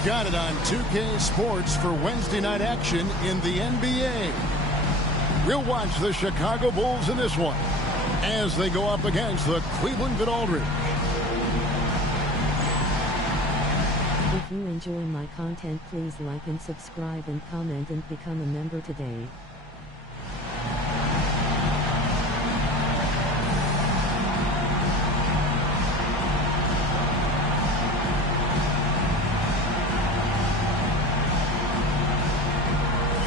You've got it on 2K Sports for Wednesday night action in the NBA. We'll watch the Chicago Bulls in this one as they go up against the Cleveland Good Aldridge. If you enjoy my content, please like and subscribe and comment and become a member today.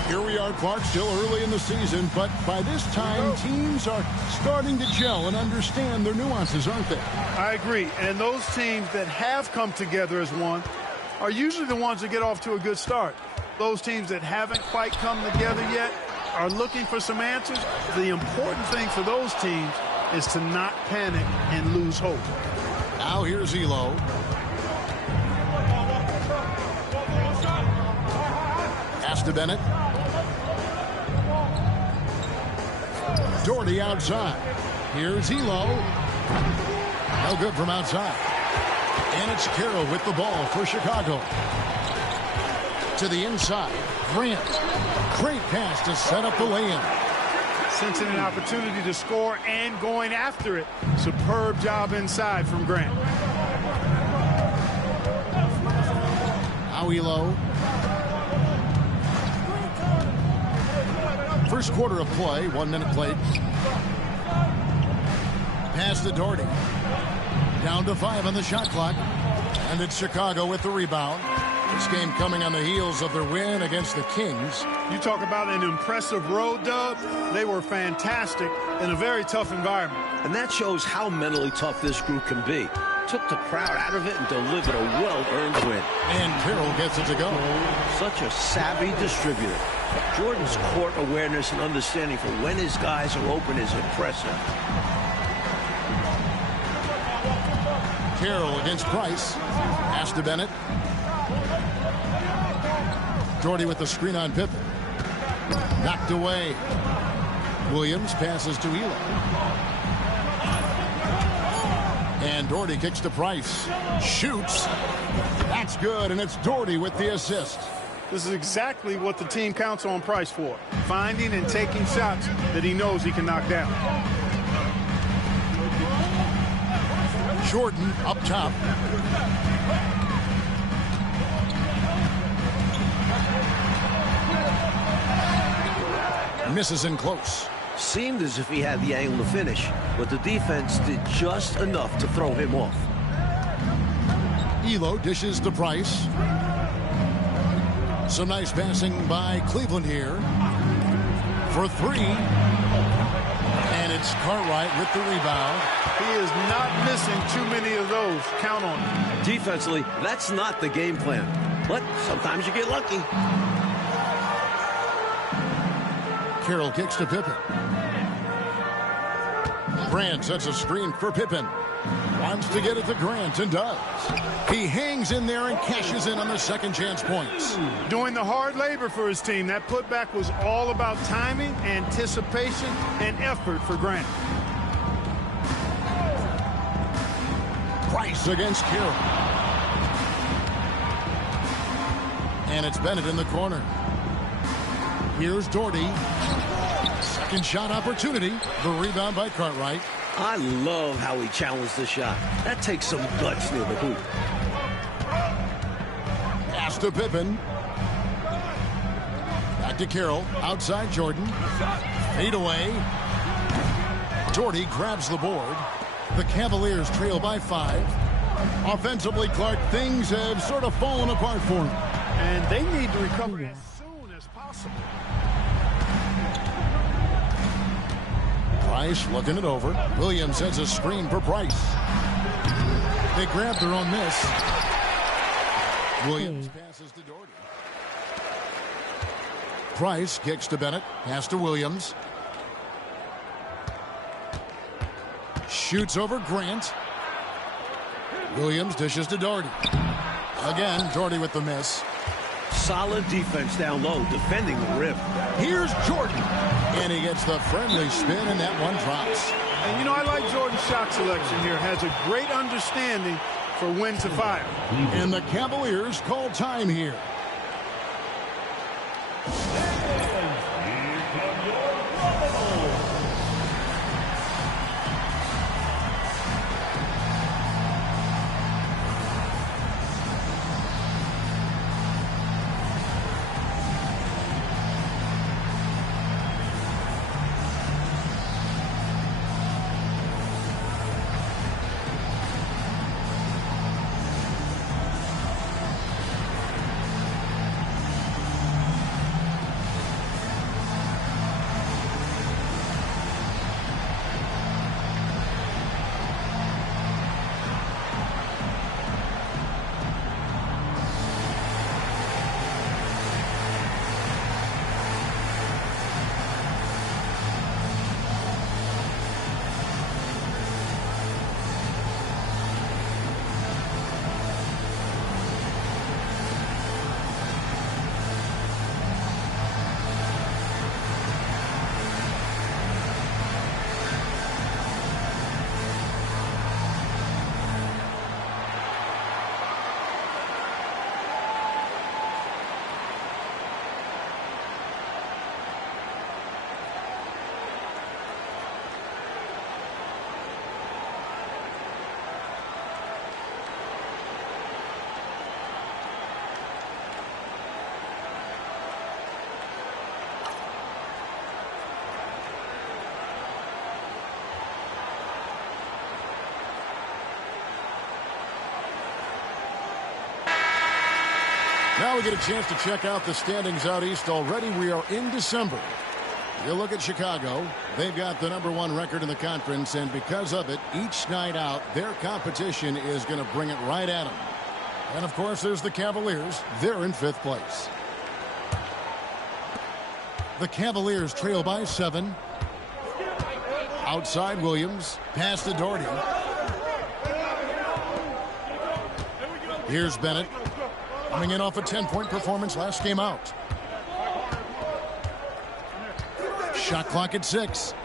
Here we are, Clark, still early in the season, but by this time, teams are starting to gel and understand their nuances, aren't they? I agree, and those teams that have come together as one are usually the ones that get off to a good start. Those teams that haven't quite come together yet are looking for some answers. The important thing for those teams is to not panic and lose hope. Now here's Elo. Pass to Bennett. Doherty outside. Here's Elo. No good from outside. And it's Carroll with the ball for Chicago. To the inside. Grant. Great pass to set up the lay-in. Sensing an opportunity to score and going after it. Superb job inside from Grant. Now Elo. First quarter of play, 1 minute played. Pass to Doherty. Down to 5 on the shot clock. And it's Chicago with the rebound. This game coming on the heels of their win against the Kings. You talk about an impressive road dub. They were fantastic in a very tough environment. And that shows how mentally tough this group can be. Took the crowd out of it and delivered a well-earned win. And Carroll gets it to go. Such a savvy distributor. Jordan's court awareness and understanding for when his guys are open is impressive. Carroll against Price. Pass to Bennett. Doherty with the screen on Pippen. Knocked away. Williams passes to Elo. And Doherty kicks to Price. Shoots. That's good, and it's Doherty with the assist. This is exactly what the team counts on Price for. Finding and taking shots that he knows he can knock down. Jordan up top. Misses in close. Seemed as if he had the angle to finish, but the defense did just enough to throw him off. Elo dishes to Price. Some nice passing by Cleveland here. For 3. And it's Cartwright with the rebound. He is not missing too many of those. Count on him. Defensively, that's not the game plan. But sometimes you get lucky. Carroll kicks to Pippen. Grant sets a screen for Pippen. Wants to get it to Grant and does. He hangs in there and cashes in on the second chance points. Doing the hard labor for his team. That putback was all about timing, anticipation, and effort for Grant. Price against Carroll. And it's Bennett in the corner. Here's Doherty. Second shot opportunity. The rebound by Cartwright. I love how he challenged the shot. That takes some guts near the hoop. Pass to Pippen. Back to Carroll. Outside Jordan. Fade away. Doherty grabs the board. The Cavaliers trail by 5. Offensively, Clark, things have sort of fallen apart for him. And they need to recover as soon as possible. Price looking it over. Williams sends a screen for Price. They grab their own miss. Williams passes to Doherty. Price kicks to Bennett. Pass to Williams. Shoots over Grant. Williams dishes to Doherty. Again, Doherty with the miss. Solid defense down low, defending the rim. Here's Jordan. And he gets the friendly spin, and that one drops. And, you know, I like Jordan's shot selection here. Has a great understanding for when to fire. And the Cavaliers call time here. Now we get a chance to check out the standings out east already. We are in December. You look at Chicago. They've got the #1 record in the conference, and because of it, each night out, their competition is going to bring it right at them. And, of course, there's the Cavaliers. They're in 5th place. The Cavaliers trail by 7. Outside Williams. Pass to Doherty. Here's Bennett. Coming in off a 10-point performance last game out. Shot clock at 6.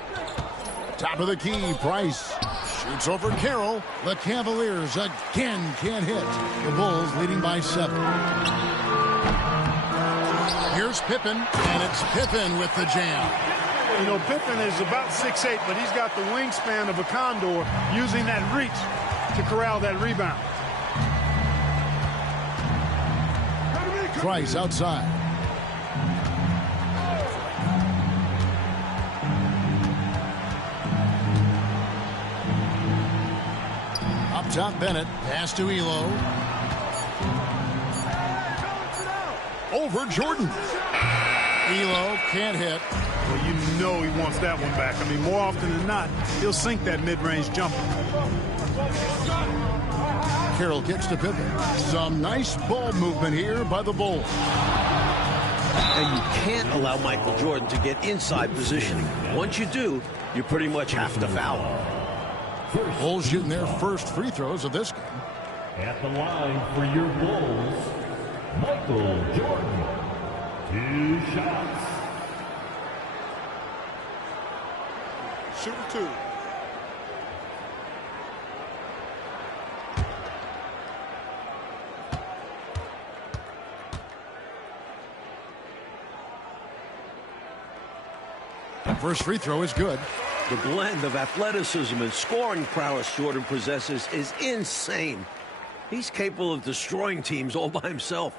Top of the key, Price. Shoots over Carroll. The Cavaliers again can't hit. The Bulls leading by 7. Here's Pippen, and it's Pippen with the jam. You know, Pippen is about 6'8", but he's got the wingspan of a condor, using that reach to corral that rebound. Price outside. Up top, Bennett. Pass to Elo. Over Jordan. Elo can't hit. Well, you know he wants that one back. I mean, more often than not, he'll sink that mid-range jumper. Carroll kicks to Pippen. Some nice ball movement here by the Bulls. And you can't allow Michael Jordan to get inside positioning. Once you do, you pretty much have to foul him. Bulls shooting their first free throws of this game. At the line for your Bulls, Michael Jordan. 2 shots. Shooting 2. First free throw is good. The blend of athleticism and scoring prowess Jordan possesses is insane. He's capable of destroying teams all by himself.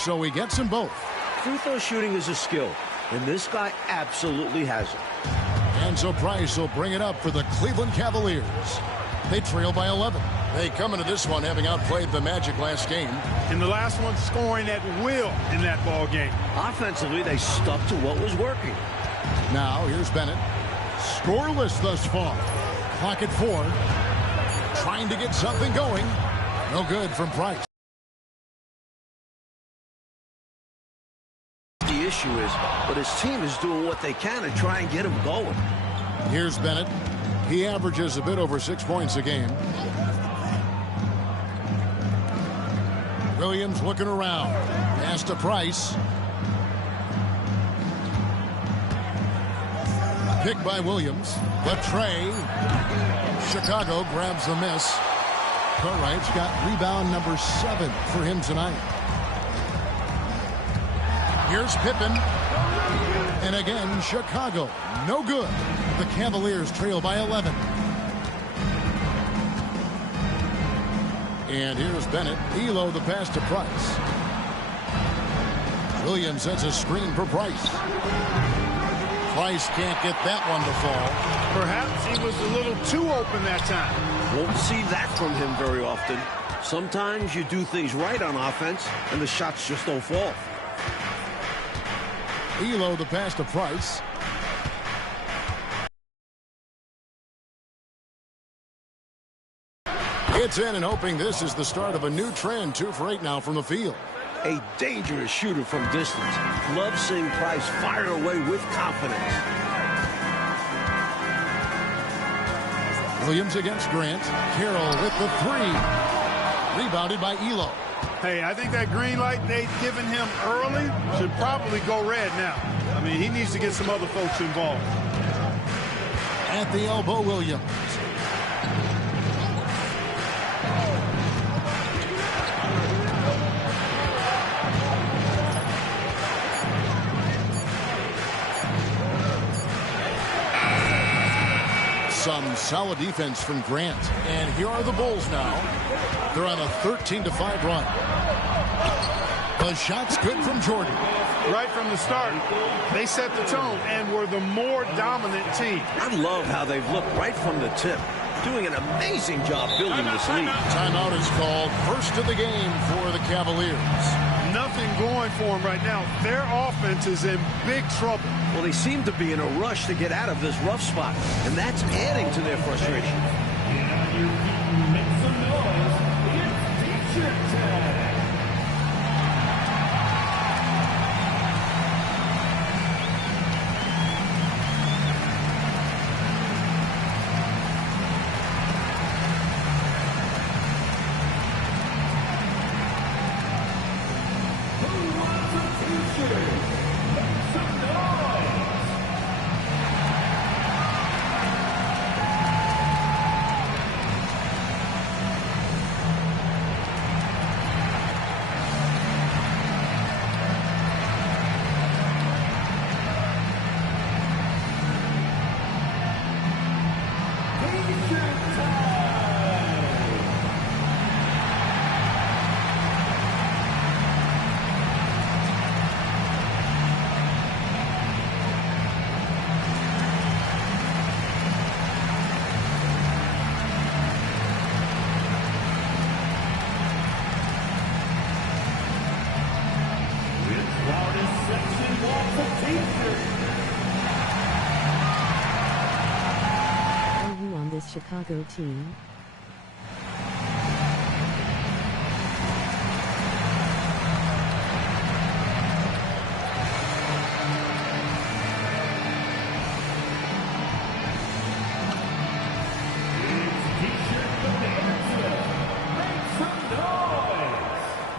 So he gets them both. Free throw shooting is a skill, and this guy absolutely has it. And so Price will bring it up for the Cleveland Cavaliers. They trail by 11. They come into this one having outplayed the Magic last game. In the last one, scoring at will in that ball game. Offensively, they stuck to what was working. Now, here's Bennett. Scoreless thus far. Clock at 4. Trying to get something going. No good from Price. The issue is, but his team is doing what they can to try and get him going. Here's Bennett. He averages a bit over 6 points a game. Williams looking around. Pass to Price. Pick by Williams. The tray. Chicago grabs the miss. Cartwright's got rebound number 7 for him tonight. Here's Pippen. And again, Chicago. No good. The Cavaliers trail by 11. And here's Bennett. Elo the pass to Price. Williams sets a screen for Price. Price can't get that one to fall. Perhaps he was a little too open that time. Won't see that from him very often. Sometimes you do things right on offense, and the shots just don't fall. Elo the pass to Price. It's in and hoping this is the start of a new trend. 2 for 8 now from the field. A dangerous shooter from distance. Love seeing Price fire away with confidence. Williams against Grant. Carroll with the 3. Rebounded by Elo. Hey, I think that green light they've given him early should probably go red now. I mean, he needs to get some other folks involved. At the elbow, Williams. Some solid defense from Grant. And here are the Bulls now. They're on a 13-5 run. The shot's good from Jordan. Right from the start, they set the tone and were the more dominant team. I love how they've looked right from the tip. Doing an amazing job building this lead. Timeout is called. First of the game for the Cavaliers. Nothing going for them right now. Their offense is in big trouble. Well, they seem to be in a rush to get out of this rough spot, and that's adding to their frustration. Make some noise. It's T-shirt time. Are you on this Chicago team?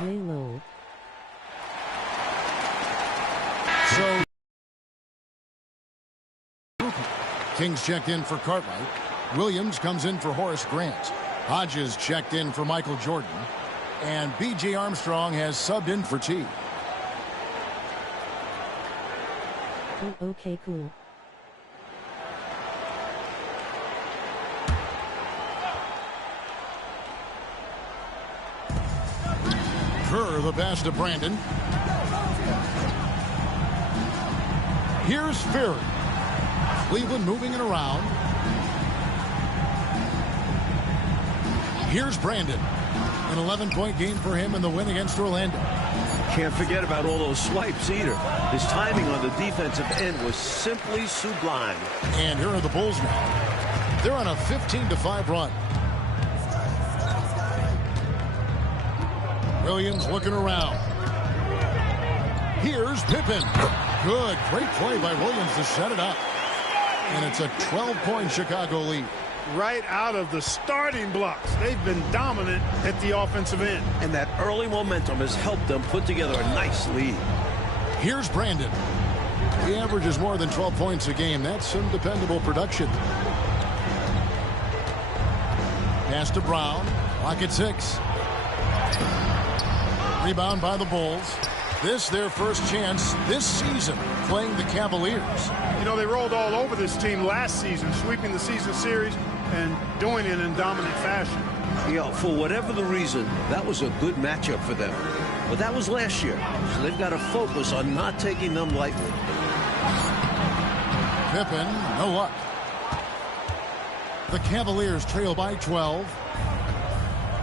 Lay low. So Kings checked in for Cartwright. Williams comes in for Horace Grant. Hodges checked in for Michael Jordan. And B.J. Armstrong has subbed in for T. Oh, okay, cool. Kerr the pass to Brandon. Here's Ferry. Cleveland moving it around. Here's Brandon. An 11-point game for him in the win against Orlando. Can't forget about all those swipes either. His timing on the defensive end was simply sublime. And here are the Bulls now. They're on a 15-5 run. Williams looking around. Here's Pippen. Good, great play by Williams to set it up. And it's a 12-point Chicago lead. right out of the starting blocks. They've been dominant at the offensive end. And that early momentum has helped them put together a nice lead. Here's Brandon. He averages more than 12 points a game. That's some dependable production. Pass to Brown. Clock at 6. Rebound by the Bulls. This their first chance this season playing the Cavaliers. You know, they rolled all over this team last season, sweeping the season series and doing it in dominant fashion. Yeah, for whatever the reason, that was a good matchup for them. But that was last year, so they've got to focus on not taking them lightly. Pippen, no luck. The Cavaliers trail by 12.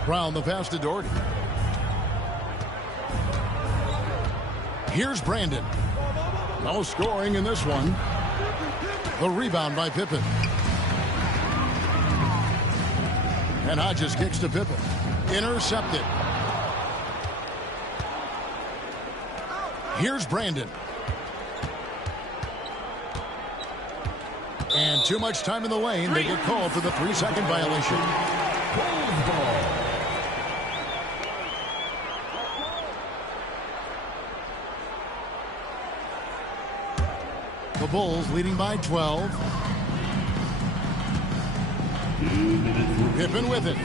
Brown the pass to Doherty. Here's Brandon. No scoring in this one. The rebound by Pippen. And Hodges kicks to Pippen. Intercepted. Here's Brandon. And too much time in the lane. They get called for the 3-second violation. The Bulls leading by 12. Pippen with it.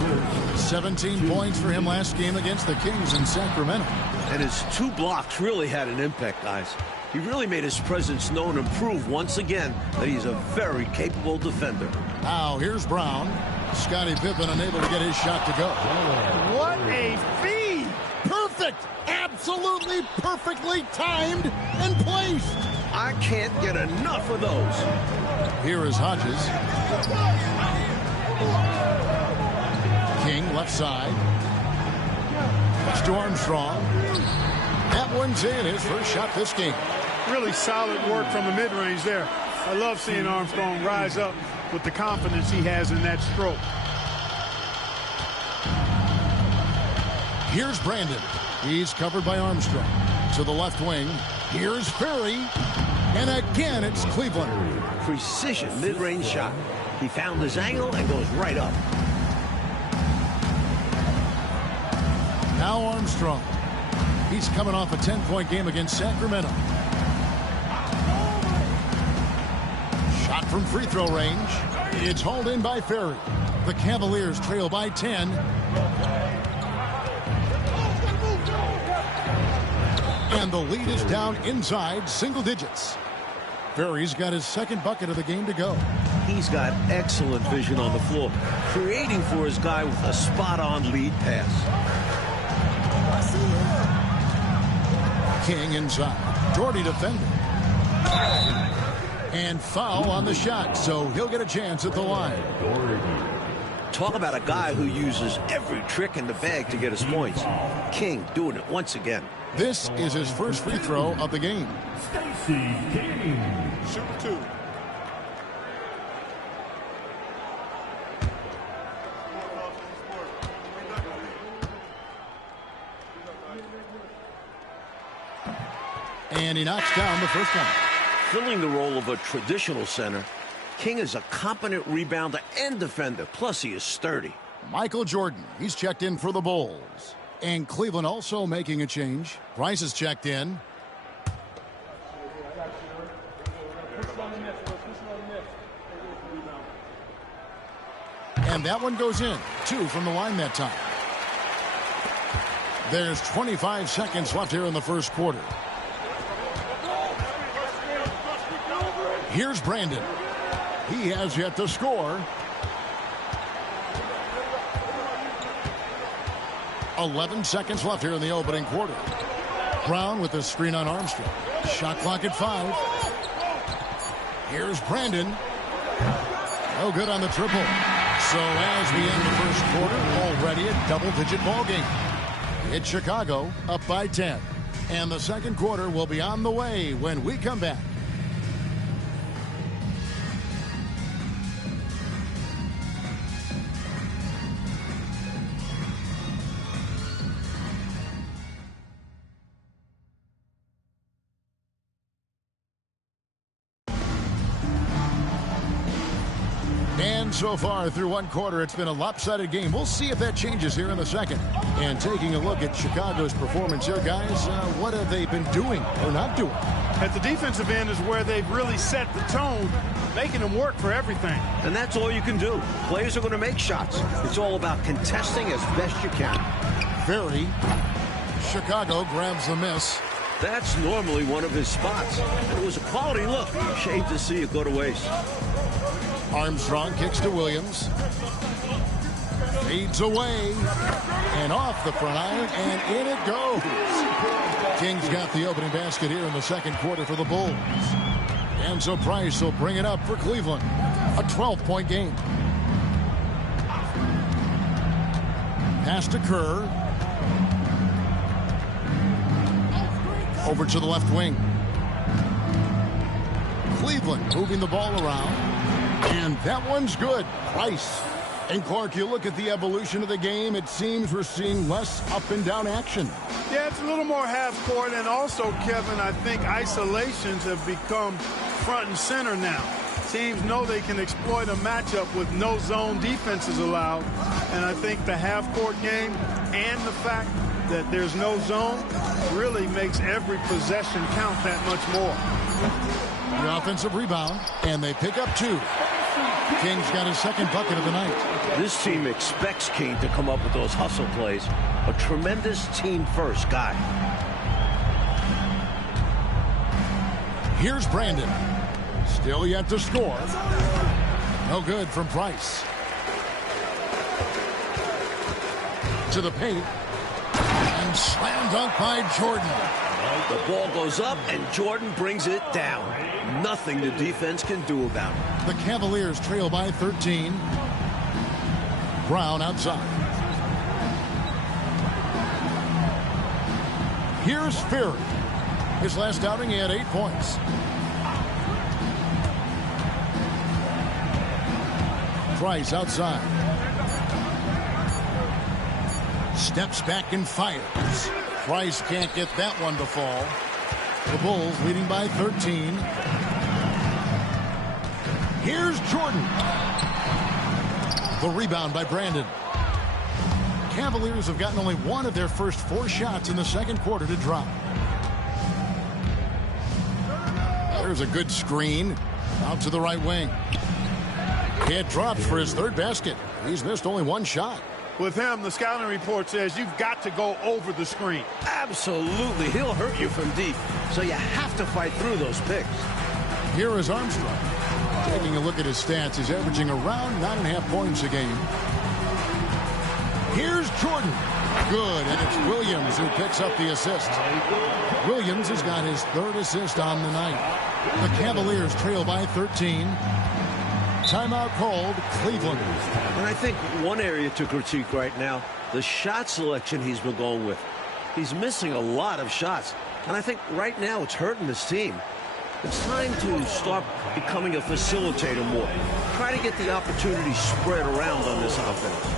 17 points for him last game against the Kings in Sacramento. And his 2 blocks really had an impact, guys. He really made his presence known and proved once again that he's a very capable defender. Now here's Brown. Scottie Pippen unable to get his shot to go. What a feed! Perfect! Absolutely perfectly timed and placed. I can't get enough of those. Here is Hodges. King left side. To Armstrong. That one's in, his first shot this game. Really solid work from the mid-range there. I love seeing Armstrong rise up with the confidence he has in that stroke. Here's Brandon. He's covered by Armstrong. To the left wing. Here's Ferry. And again, it's Cleveland. Precision mid-range shot. He found his angle and goes right up. Now Armstrong. He's coming off a 10-point game against Sacramento. Shot from free throw range. It's hauled in by Ferry. The Cavaliers trail by 10. And the lead is down inside single digits. Ferry's got his second bucket of the game to go. He's got excellent vision on the floor, creating for his guy with a spot-on lead pass. King inside. Doherty defending. And foul on the shot, so he'll get a chance at the line. Talk about a guy who uses every trick in the bag to get his points. King doing it once again. This is his first free throw of the game. Stacey King. Shoot 2. And he knocks down the first one. Filling the role of a traditional center, King is a competent rebounder and defender, plus he is sturdy. Michael Jordan, he's checked in for the Bulls. And Cleveland also making a change. Price is checked in. And that one goes in. 2 from the line that time. There's 25 seconds left here in the first quarter. Here's Brandon. He has yet to score. 11 seconds left here in the opening quarter. Brown with the screen on Armstrong. Shot clock at 5. Here's Brandon. No good on the triple. So as we end the first quarter, already a double-digit ball game. It's Chicago up by 10. And the second quarter will be on the way when we come back. so far through one quarter, it's been a lopsided game. We'll see if that changes here in the second. And taking a look at Chicago's performance here, guys, what have they been doing or not doing? At the defensive end is where they've really set the tone, making them work for everything. And that's all you can do. Players are going to make shots. It's all about contesting as best you can. Very. Chicago grabs the miss. That's normally one of his spots. And it was a quality look. Shame to see it go to waste. Armstrong kicks to Williams. Fades away. And off the front iron, and in it goes. Kings got the opening basket here in the second quarter for the Bulls. Enzo Price will bring it up for Cleveland. A 12-point game. Pass to Kerr. Over to the left wing. Cleveland moving the ball around. And that one's good. Price. And Clark, you look at the evolution of the game, it seems we're seeing less up and down action. Yeah, it's a little more half court, and also, Kevin, I think isolations have become front and center now. Teams know they can exploit a matchup with no zone defenses allowed, and I think the half court game and the fact that there's no zone really makes every possession count that much more. The offensive rebound, and they pick up two. King's got his second bucket of the night. This team expects King to come up with those hustle plays. A tremendous team-first guy. Here's Brandon. Still yet to score. No good from Price. To the paint. And slam dunk by Jordan. The ball goes up, and Jordan brings it down. Nothing the defense can do about it. The Cavaliers trail by 13. Brown outside. Here's Fury. His last outing, he had 8 points. Price outside. Steps back and fires. Price can't get that one to fall. The Bulls leading by 13. Here's Jordan. The rebound by Brandon. Cavaliers have gotten only one of their first 4 shots in the second quarter to drop. There's a good screen. Out to the right wing. It drops for his third basket. He's missed only 1 shot. With him, the scouting report says you've got to go over the screen. Absolutely. He'll hurt you from deep. So you have to fight through those picks. Here is Armstrong. Taking a look at his stats, he's averaging around 9.5 points a game. Here's Jordan. Good, and it's Williams who picks up the assist. Williams has got his 3rd assist on the night. The Cavaliers trail by 13. Timeout called, Cleveland. And I think one area to critique right now, the shot selection he's been going with. He's missing a lot of shots. And I think right now it's hurting this team. It's time to start becoming a facilitator more. Try to get the opportunity spread around on this offense.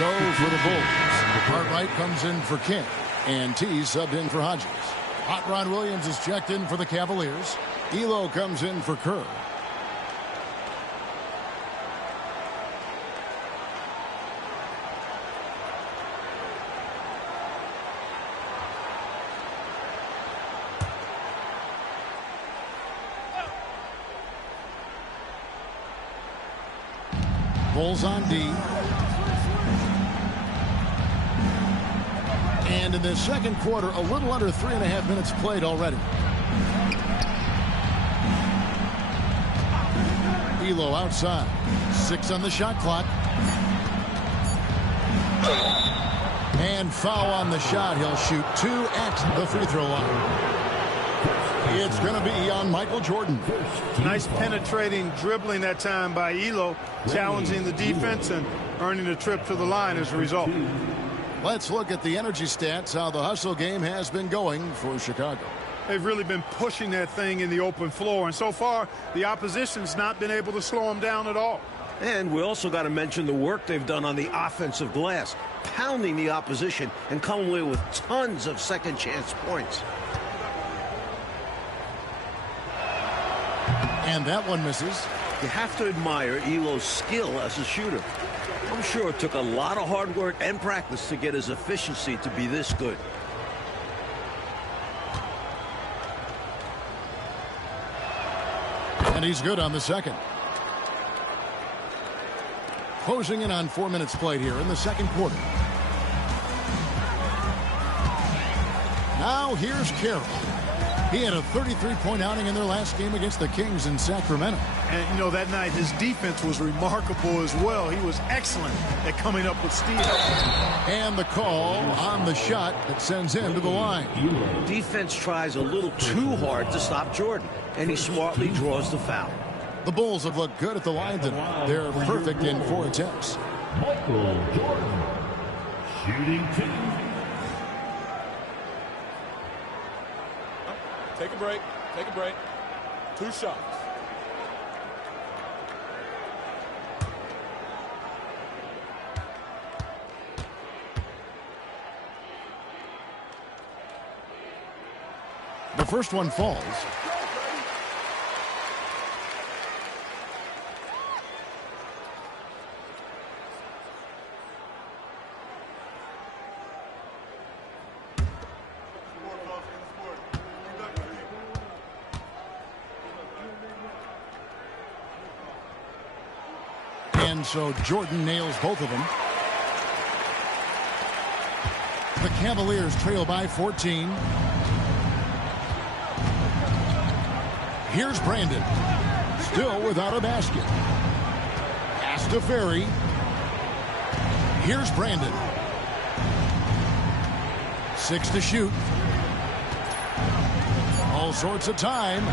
So for the Bulls, Cartwright comes in for King, and T subbed in for Hodges. Hot Rod Williams is checked in for the Cavaliers. Elo comes in for Kerr. Bulls on D. And in the second quarter, a little under 3.5 minutes played already. Elo outside. 6 on the shot clock. And foul on the shot. He'll shoot 2 at the free throw line. It's going to be on Michael Jordan. Nice penetrating dribbling that time by Elo, challenging the defense and earning a trip to the line as a result. Let's look at the energy stats, how the hustle game has been going for Chicago. They've really been pushing that thing in the open floor, and so far the opposition's not been able to slow them down at all. And we also got to mention the work they've done on the offensive glass, pounding the opposition and coming away with tons of second chance points. And that one misses. You have to admire Elo's skill as a shooter. I'm sure it took a lot of hard work and practice to get his efficiency to be this good. And he's good on the second. Closing in on 4 minutes played here in the second quarter. Now here's Carroll. He had a 33-point outing in their last game against the Kings in Sacramento. And, you know, that night his defense was remarkable as well. He was excellent at coming up with steals. And the call on the shot that sends him to the line. Defense tries a little too hard to stop Jordan, and he smartly draws the foul. The Bulls have looked good at the line tonight. They're perfect in 4 attempts. Michael Jordan, shooting 2. Take a break. Take a break. 2 shots. The first one falls. And so Jordan nails both of them. The Cavaliers trail by 14. Here's Brandon. Still without a basket. Pass to Ferry. Here's Brandon. 6 to shoot. All sorts of time.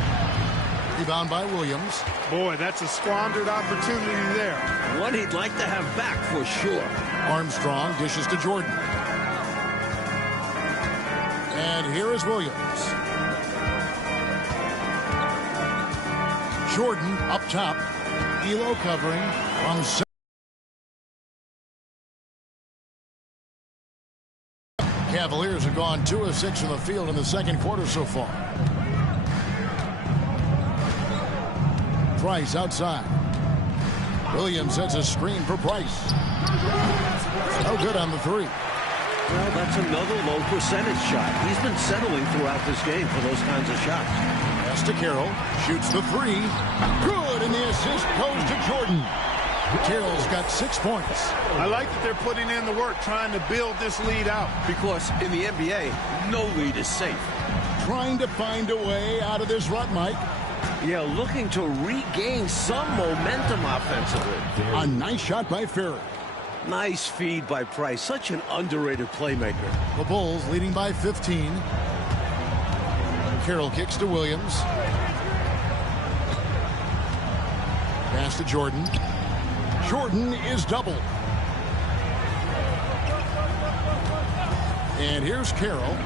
Rebound by Williams. Boy, that's a squandered opportunity there. One he'd like to have back for sure. Armstrong dishes to Jordan. And here is Williams. Jordan up top. Elo covering from center. Cavaliers have gone 2 of 6 from the field in the second quarter so far. Price outside. Williams sets a screen for Price. No good on the 3. Well, that's another low percentage shot. He's been settling throughout this game for those kinds of shots. Pass to Carroll. Shoots the 3. Good, and the assist goes to Jordan. Carroll's got 6 points. I like that they're putting in the work trying to build this lead out. Because in the NBA, no lead is safe. Trying to find a way out of this rut, Mike. Yeah, looking to regain some momentum offensively. A nice shot by Ferry. Nice feed by Price. Such an underrated playmaker. The Bulls leading by 15. Carroll kicks to Williams. Pass to Jordan. Jordan is doubled. And here's Carroll.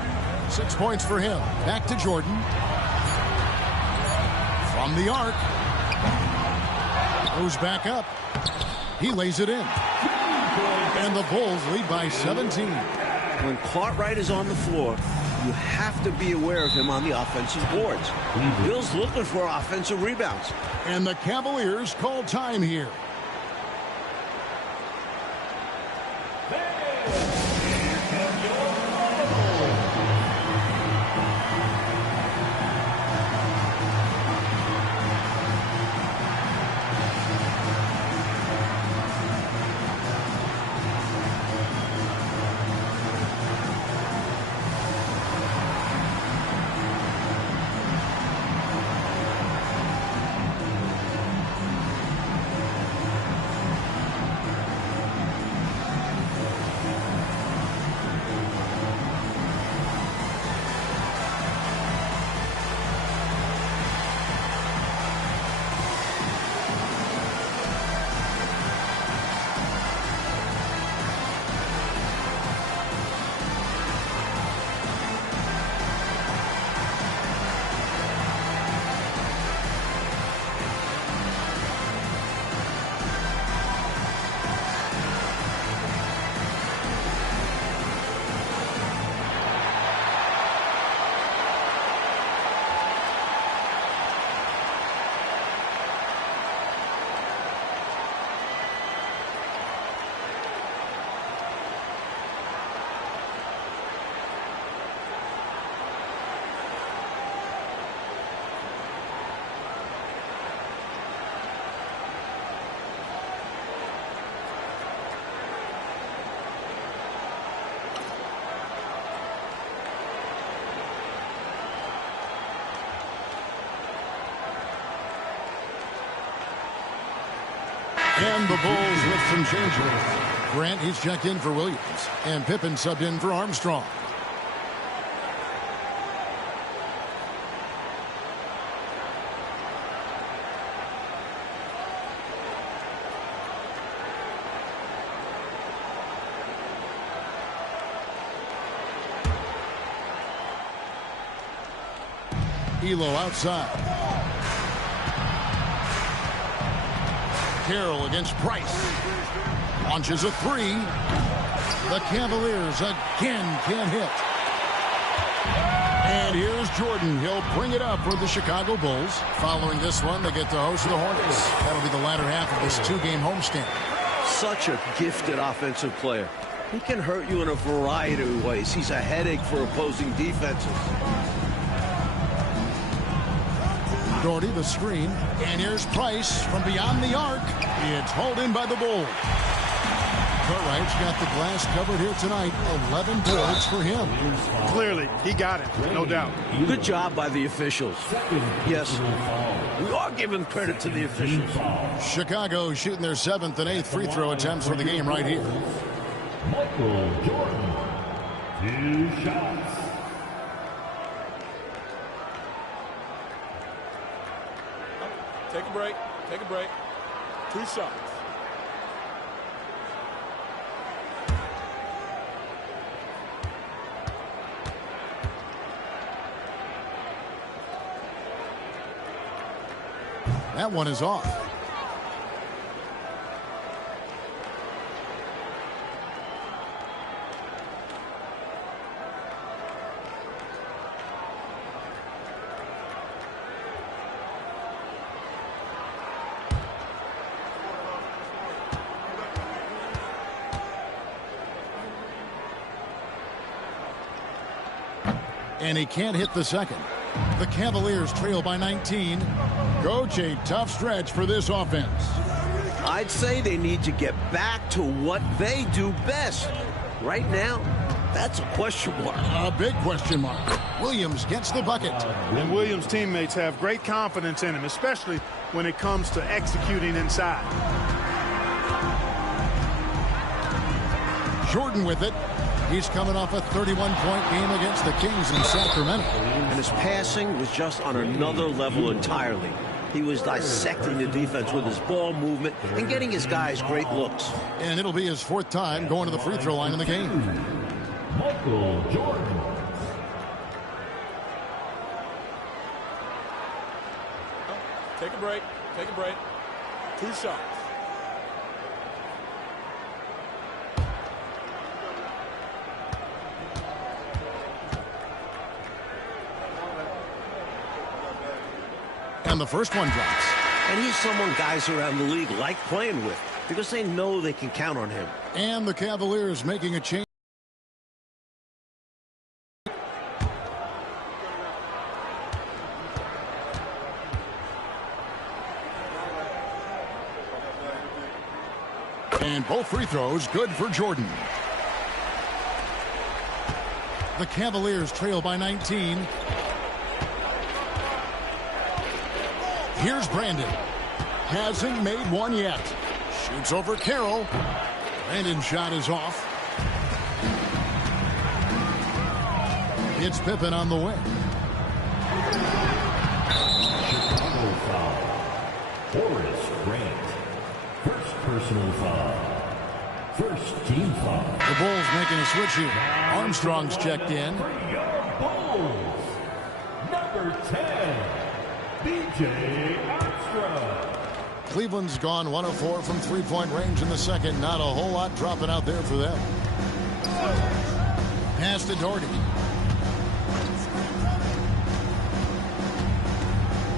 6 points for him. Back to Jordan. From the arc. Goes back up. He lays it in. And the Bulls lead by 17. When Cartwright is on the floor, you have to be aware of him on the offensive boards. Bill's looking for offensive rebounds. And the Cavaliers call time here. And the Bulls with some changes. Grant, he's checked in for Williams. And Pippen subbed in for Armstrong. Elo outside. Carroll against Price. Launches a three. The Cavaliers again can't hit. And here's Jordan. He'll bring it up for the Chicago Bulls. Following this one, they get to host the Hornets. That'll be the latter half of this two-game homestand. Such a gifted offensive player. He can hurt you in a variety of ways. He's a headache for opposing defenses. Doherty the screen, and here's Price from beyond the arc. It's hauled in by the Bulls. Cartwright's got the glass covered here tonight. 11 points for him. Clearly, he got it, no doubt. Good job by the officials. Yes, we are giving credit to the officials. Chicago shooting their 7th and 8th free throw attempts for the game right here. Michael Jordan, 2 shots. Take a break. Take a break. 2 shots. That one is off. And he can't hit the second. The Cavaliers trail by 19. Coach, a tough stretch for this offense. I'd say they need to get back to what they do best. Right now, that's a question mark. A big question mark. Williams gets the bucket. And Williams' teammates have great confidence in him, especially when it comes to executing inside. Jordan with it. He's coming off a 31-point game against the Kings in Sacramento. And his passing was just on another level entirely. He was dissecting the defense with his ball movement and getting his guys great looks. And it'll be his 4th time going to the free throw line in the game. Michael Jordan. Take a break. Take a break. 2 shots. And the first one drops. And he's someone guys around the league like playing with because they know they can count on him. And the Cavaliers making a change. And both free throws good for Jordan. The Cavaliers trail by 19. Here's Brandon. Hasn't made one yet. Shoots over Carroll. Brandon's shot is off. It's Pippen on the wing. Chicago foul. Horace Grant. First personal foul. First team foul. The Bulls making a switch here. Armstrong's checked in. For your Bulls, number 10, B.J. Armstrong. Cleveland's gone 1 of 4 from three-point range in the second. Not a whole lot dropping out there for them. Pass to Doherty.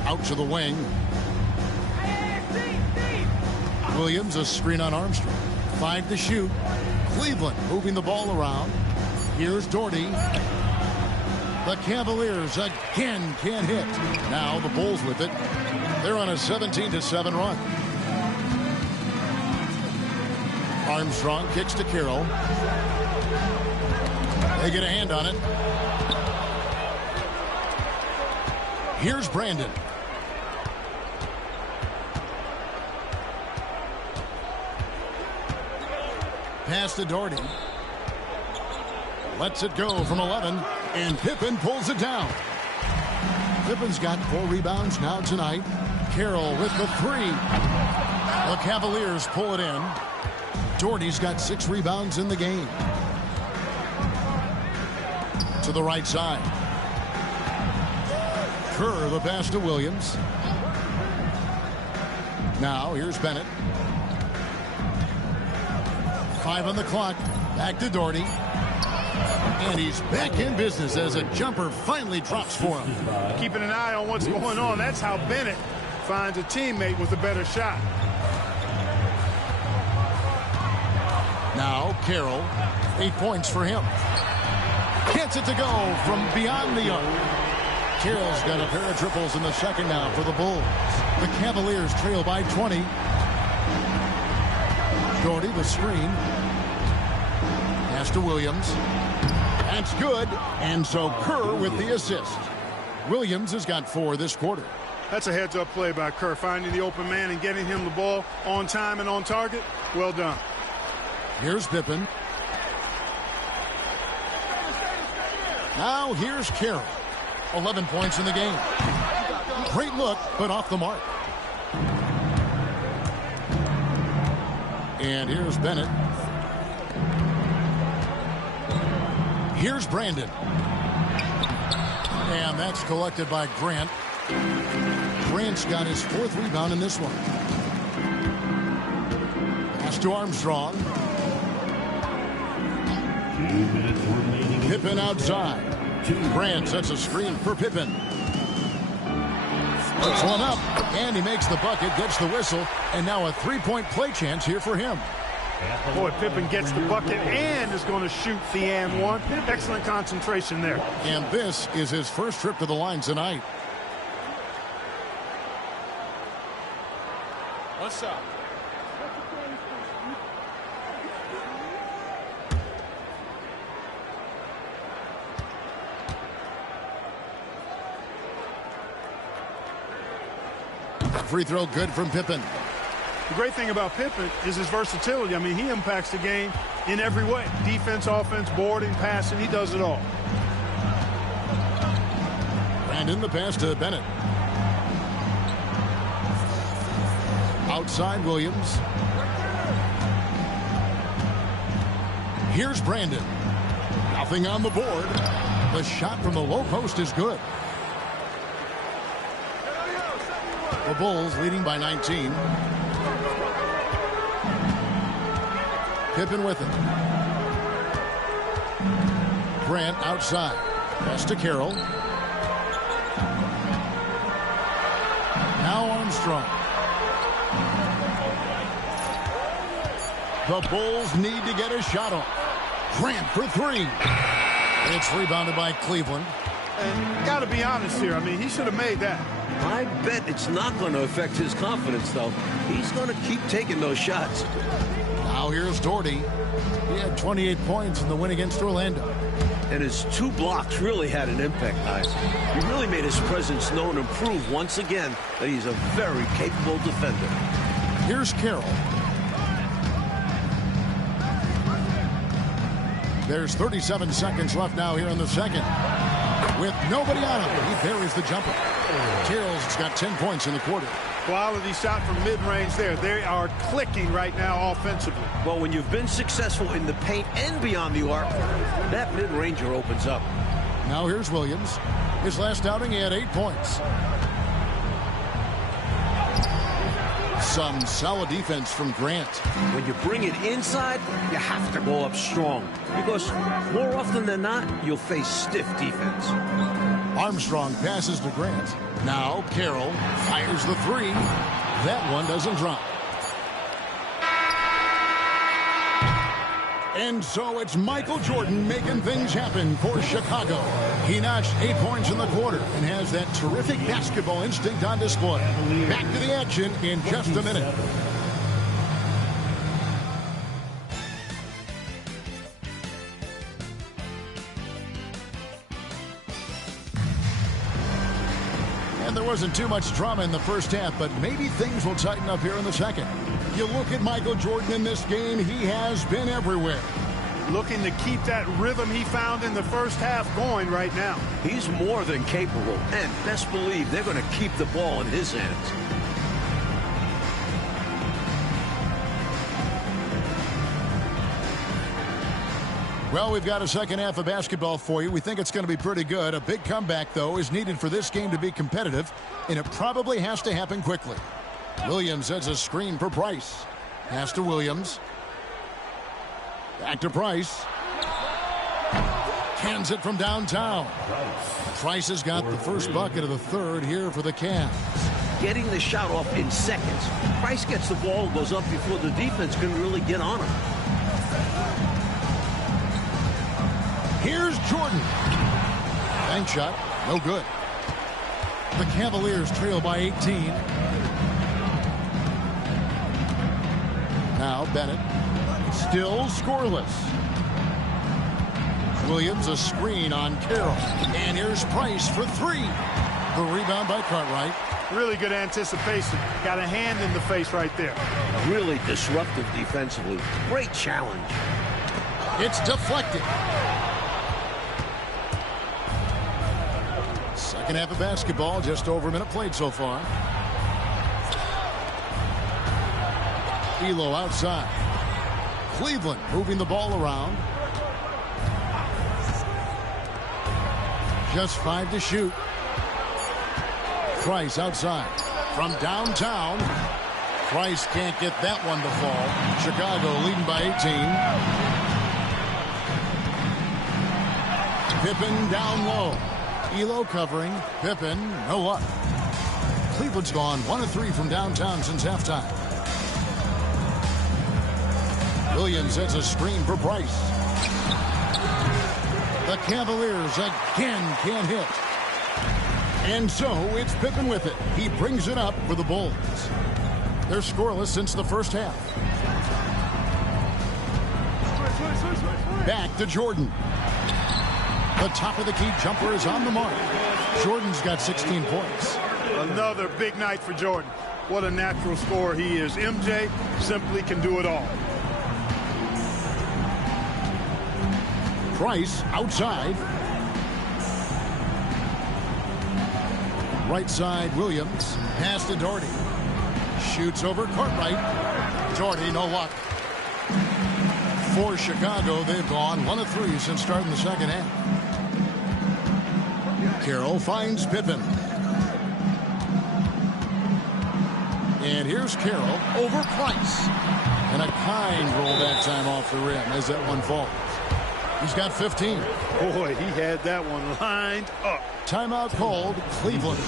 Out to the wing. Williams, a screen on Armstrong. 5 to shoot. Cleveland moving the ball around. Here's Doherty. The Cavaliers again can't hit. Now the Bulls with it. They're on a 17-7 run. Armstrong kicks to Carroll. They get a hand on it. Here's Brandon. Pass to Doherty. Lets it go from 11, and Pippen pulls it down. Pippen's got 4 rebounds now tonight. Carroll with the 3. The Cavaliers pull it in. Doherty's got 6 rebounds in the game. To the right side. Kerr, the pass to Williams. Now here's Bennett. 5 on the clock. Back to Doherty. And he's back in business as a jumper finally drops for him. Keeping an eye on what's going on. That's how Bennett finds a teammate with a better shot. Now Carroll, 8 points for him. Gets it to go from beyond the arc. Carroll's got a pair of triples in the second now for the Bulls. The Cavaliers trail by 20. Doherty the screen. Pass to Williams. That's good. And so Kerr with the assist. Williams has got 4 this quarter. That's a heads-up play by Kerr, finding the open man and getting him the ball on time and on target. Well done. Here's Pippen. Now here's Carroll. 11 points in the game. Great look, but off the mark. And here's Bennett. Here's Brandon. And that's collected by Grant. Grant's got his 4th rebound in this one. Pass to Armstrong. 2 minutes remaining. Pippen outside. Grant sets a screen for Pippen. Puts one up, and he makes the bucket, gets the whistle, and now a 3-point play chance here for him. Boy, Pippen gets the bucket and is going to shoot the and one. Excellent concentration there. And this is his first trip to the line tonight. One shot. Free throw good from Pippen. The great thing about Pippen is his versatility. I mean, he impacts the game in every way. Defense, offense, boarding, passing, he does it all. Brandon, the pass to Bennett. Outside Williams. Here's Brandon. Nothing on the board. The shot from the low post is good. The Bulls leading by 19. Pippen with it. Grant outside. Pass to Carroll. Armstrong. The Bulls need to get a shot off. Grant for three. It's rebounded by Cleveland. And got to be honest here. I mean, he should have made that. I bet it's not going to affect his confidence, though. He's going to keep taking those shots. Now here's Doherty. He had 28 points in the win against Orlando. And his 2 blocks really had an impact, guys. He really made his presence known and proved once again that he's a very capable defender. Here's Carroll. There's 37 seconds left now here in the second. With nobody on him, he buries the jumper. Carroll's got 10 points in the quarter. Quality shot from mid-range there. They are clicking right now offensively. Well, when you've been successful in the paint and beyond the arc, that mid-ranger opens up. Now here's Williams. His last outing, he had 8 points. Some solid defense from Grant. When you bring it inside, you have to go up strong. Because more often than not, you'll face stiff defense. Armstrong passes to Grant. Now Carroll fires the three. That one doesn't drop. And so it's Michael Jordan making things happen for Chicago. He notched 8 points in the quarter and has that terrific basketball instinct on display. Back to the action in just a minute. And there wasn't too much drama in the first half, but maybe things will tighten up here in the second. You look at Michael Jordan in this game, he has been everywhere. Looking to keep that rhythm he found in the first half going right now. He's more than capable, and best believe they're going to keep the ball in his hands. Well, we've got a second half of basketball for you. We think it's going to be pretty good. A big comeback, though, is needed for this game to be competitive, and it probably has to happen quickly. Williams sets a screen for Price. Pass to Williams. Back to Price. Cans it from downtown. Price has got the first bucket of the third here for the Cavs. Getting the shot off in seconds. Price gets the ball and goes up before the defense can really get on him. Here's Jordan. Bank shot. No good. The Cavaliers trail by 18. Now Bennett. Still scoreless. Williams a screen on Carroll. And here's Price for three. The rebound by Cartwright. Really good anticipation. Got a hand in the face right there. Really disruptive defensively. Great challenge. It's deflected. Second half of basketball, just over a minute played so far. Elo outside. Cleveland moving the ball around. Just 5 to shoot. Price outside. From downtown. Price can't get that one to fall. Chicago leading by 18. Pippen down low. Elo covering. Pippen, no luck. Cleveland's gone 1 of 3 from downtown since halftime. Williams sets a screen for Price. The Cavaliers again can't hit. And so it's Pippen with it. He brings it up for the Bulls. They're scoreless since the first half. Back to Jordan. The top of the key jumper is on the mark. Jordan's got 16 points. Another big night for Jordan. What a natural scorer he is. MJ simply can do it all. Price outside. Right side, Williams. Pass to Doherty. Shoots over Cartwright. Doherty, no luck. For Chicago, they've gone 1 of 3 since starting the second half. Carroll finds Pippen. And here's Carroll over Price. And a kind roll that time off the rim as that one falls. He's got 15. Boy, he had that one lined up. Timeout called, Cleveland.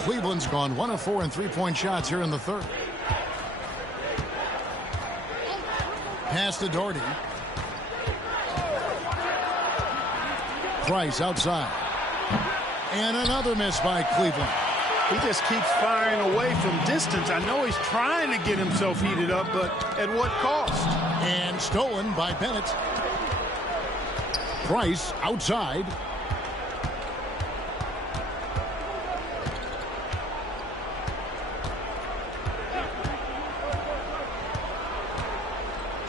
Cleveland's gone 1 of 4 in three-point shots here in the third. Pass to Doherty. Price outside. And another miss by Cleveland. He just keeps firing away from distance. I know he's trying to get himself heated up, but at what cost? And stolen by Bennett. Price outside.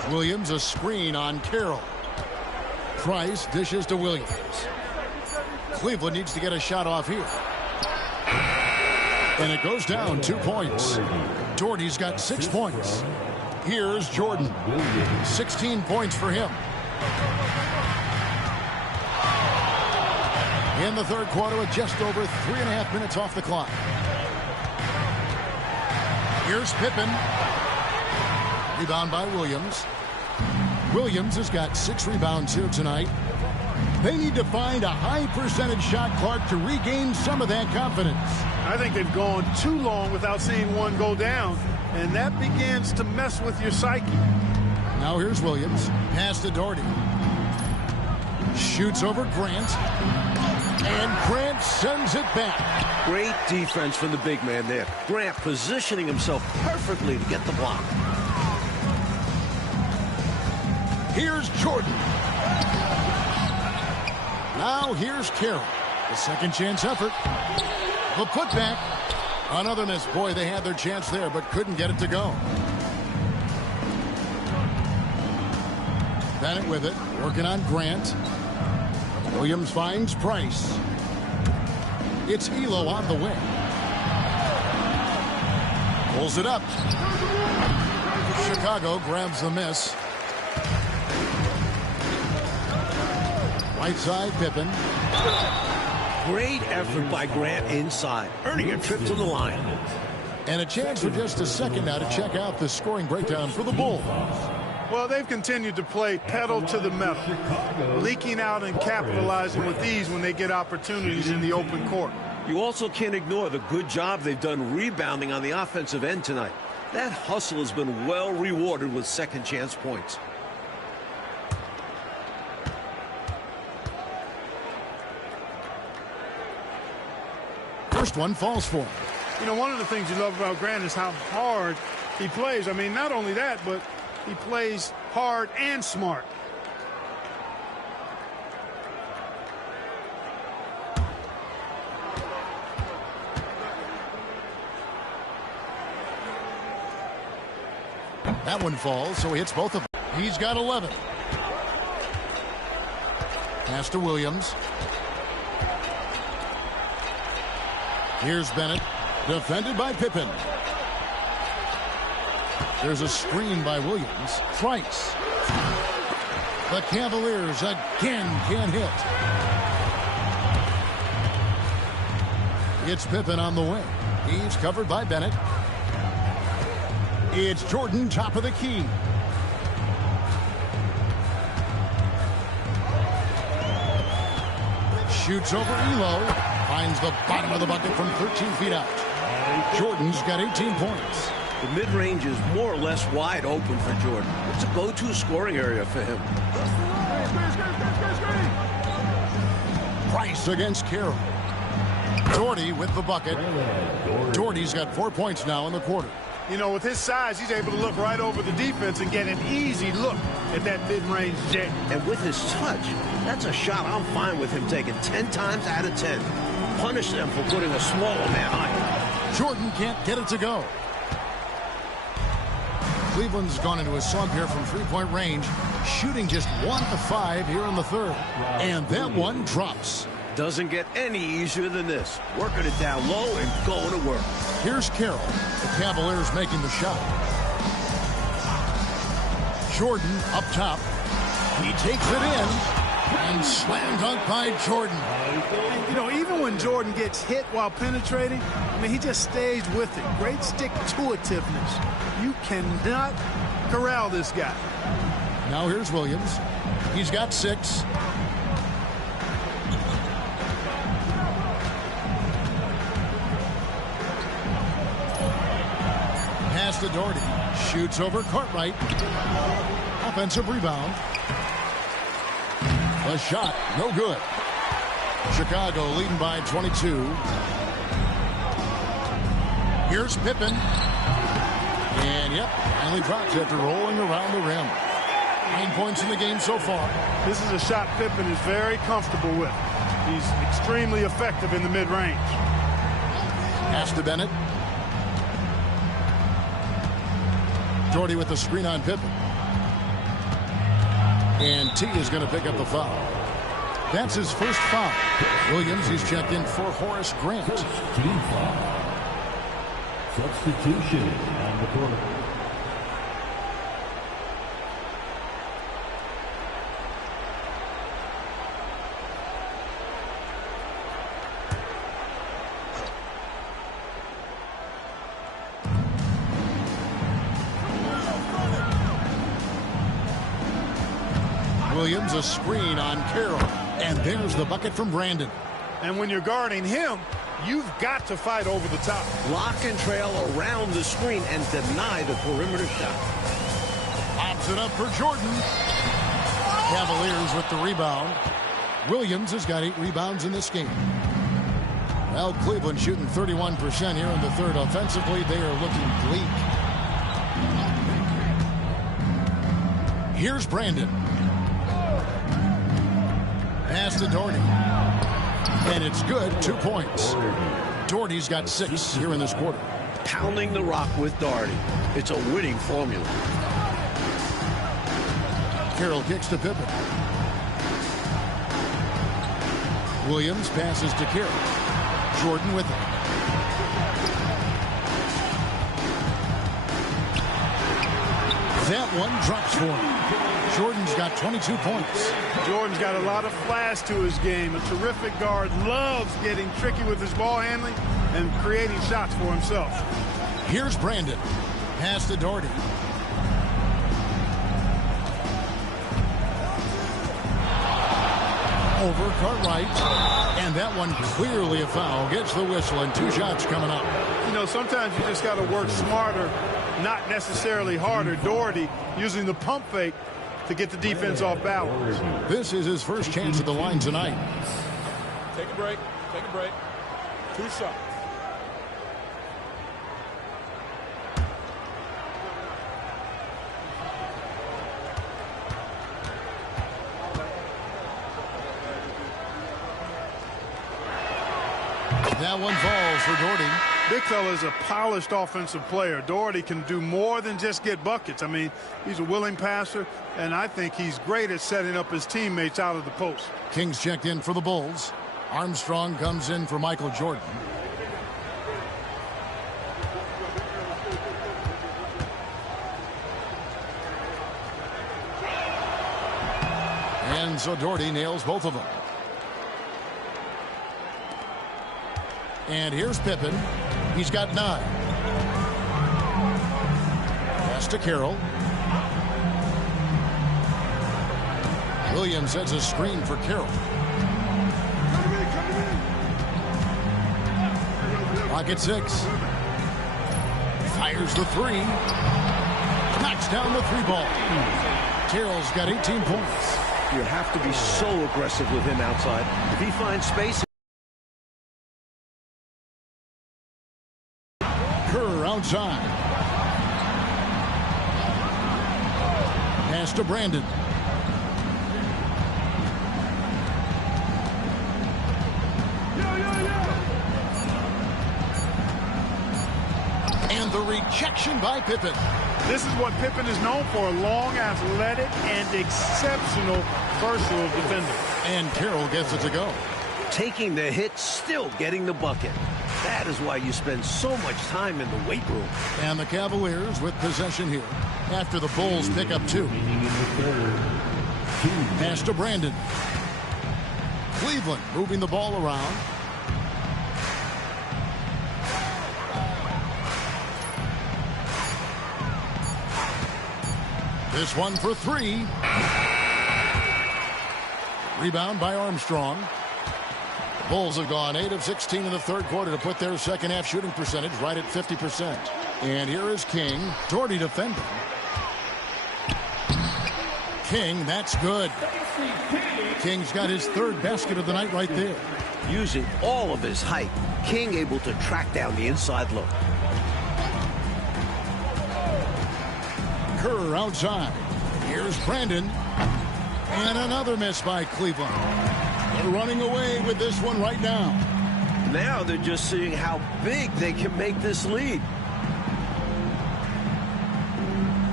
Williams a screen on Carroll. Price dishes to Williams. Cleveland needs to get a shot off here. And it goes down 2 points. Doherty's got 6 points. Here's Jordan. 16 points for him. In the third quarter with just over 3.5 minutes off the clock. Here's Pippen. Rebound by Williams. Williams has got 6 rebounds here tonight. They need to find a high percentage shot, Clark, to regain some of that confidence. I think they've gone too long without seeing one go down, and that begins to mess with your psyche. Now here's Williams. Pass to Doherty. Shoots over Grant. And Grant sends it back. Great defense from the big man there. Grant positioning himself perfectly to get the block. Here's Jordan. Now here's Carroll. The second chance effort. The putback. Another miss. Boy, they had their chance there, but couldn't get it to go. Bennett with it. Working on Grant. Williams finds Price. It's Elo on the wing. Pulls it up. Chicago grabs the miss. Right side, Pippen. Great effort by Grant inside, earning a trip to the line. And a chance for just a second now to check out the scoring breakdown for the Bulls. Well, they've continued to play pedal to the metal, leaking out and capitalizing with ease when they get opportunities in the open court. You also can't ignore the good job they've done rebounding on the offensive end tonight. That hustle has been well rewarded with second chance points. First one falls for him. You know, one of the things you love about Grant is how hard he plays. I mean, not only that, but he plays hard and smart. That one falls, so he hits both of them. He's got 11. Pass to Williams. Here's Bennett, defended by Pippen. There's a screen by Williams. Price. The Cavaliers again can't hit. It's Pippen on the wing. He's covered by Bennett. It's Jordan, top of the key. Shoots over Elo. Finds the bottom of the bucket from 13 feet out. Jordan's got 18 points. The mid-range is more or less wide open for Jordan. It's a go-to scoring area for him. Price against Carroll. Doherty with the bucket. Doherty's got 4 points now in the quarter. You know, with his size, he's able to look right over the defense and get an easy look at that mid-range jet. And with his touch, that's a shot I'm fine with him taking 10 times out of 10. Punish them for putting a smaller man on him. Jordan can't get it to go. Cleveland's gone into a slump here from three-point range, shooting just 1 of 5 here in the third. And that one drops. Doesn't get any easier than this. Working it down low and going to work. Here's Carroll. The Cavaliers making the shot. Jordan up top. He takes it in. And slam dunk by Jordan. You know, even when Jordan gets hit while penetrating, I mean, he just stays with it. Great stick-to-itiveness. You cannot corral this guy. Now here's Williams. He's got 6. to Doherty. Shoots over Cartwright. Offensive rebound. The shot, no good. Chicago leading by 22. Here's Pippen. And, yep, finally drops after rolling around the rim. 9 points in the game so far. This is a shot Pippen is very comfortable with. He's extremely effective in the mid-range. Pass to Bennett. Doherty with the screen on Pippen. And T is going to pick up the foul. That's his first foul. Williams, he's checked in for Horace Grant. Team foul. Substitution on the court. Williams, a screen on Carroll. And there's the bucket from Brandon. And when you're guarding him, you've got to fight over the top. Lock and trail around the screen and deny the perimeter shot. Pops it up for Jordan. Cavaliers with the rebound. Williams has got 8 rebounds in this game. Well, Cleveland shooting 31% here in the third. Offensively, they are looking bleak. Here's Brandon. Pass to Doherty. And it's good, 2 points. Doherty's got 6 here in this quarter. Pounding the rock with Doherty. It's a winning formula. Carroll kicks to Pippen. Williams passes to Carroll. Jordan with it. That one drops for him. Jordan's got 22 points. Jordan's got a lot of flash to his game. A terrific guard, loves getting tricky with his ball handling and creating shots for himself. Here's Brandon. Pass to Doherty. Over Cartwright. And that one clearly a foul. Gets the whistle and 2 shots coming up. You know, sometimes you just got to work smarter, not necessarily harder. Doherty using the pump fake to get the defense off balance. This is his first chance at the line tonight. Take a break. Take a break. 2 shots. That one falls for Doherty. Big fella is a polished offensive player. Doherty can do more than just get buckets. I mean, he's a willing passer, and I think he's great at setting up his teammates out of the post. Kings checked in for the Bulls. Armstrong comes in for Michael Jordan. And so Doherty nails both of them. And here's Pippen. He's got 9. Pass to Carroll. Williams sets a screen for Carroll. Clock at 6. Fires the 3. Knocks down the 3 ball. Carroll's got 18 points. You have to be so aggressive with him outside. If he finds space. Kerr outside. Pass to Brandon. And the rejection by Pippen. This is what Pippen is known for, a long, athletic, and exceptional versatile defender. And Carroll gets it to go. Taking the hit, still getting the bucket. That is why you spend so much time in the weight room. And the Cavaliers with possession here after the Bulls pick up 2. Pass to Brandon. Cleveland moving the ball around. This one for 3. Rebound by Armstrong. Bulls have gone 8 of 16 in the third quarter to put their second half shooting percentage right at 50%. And here is King. Doherty defending. King, that's good. King's got his third basket of the night right there. Using all of his height, King able to track down the inside look. Kerr outside. Here's Brandon. And another miss by Cleveland. They're running away with this one right now. Now they're just seeing how big they can make this lead.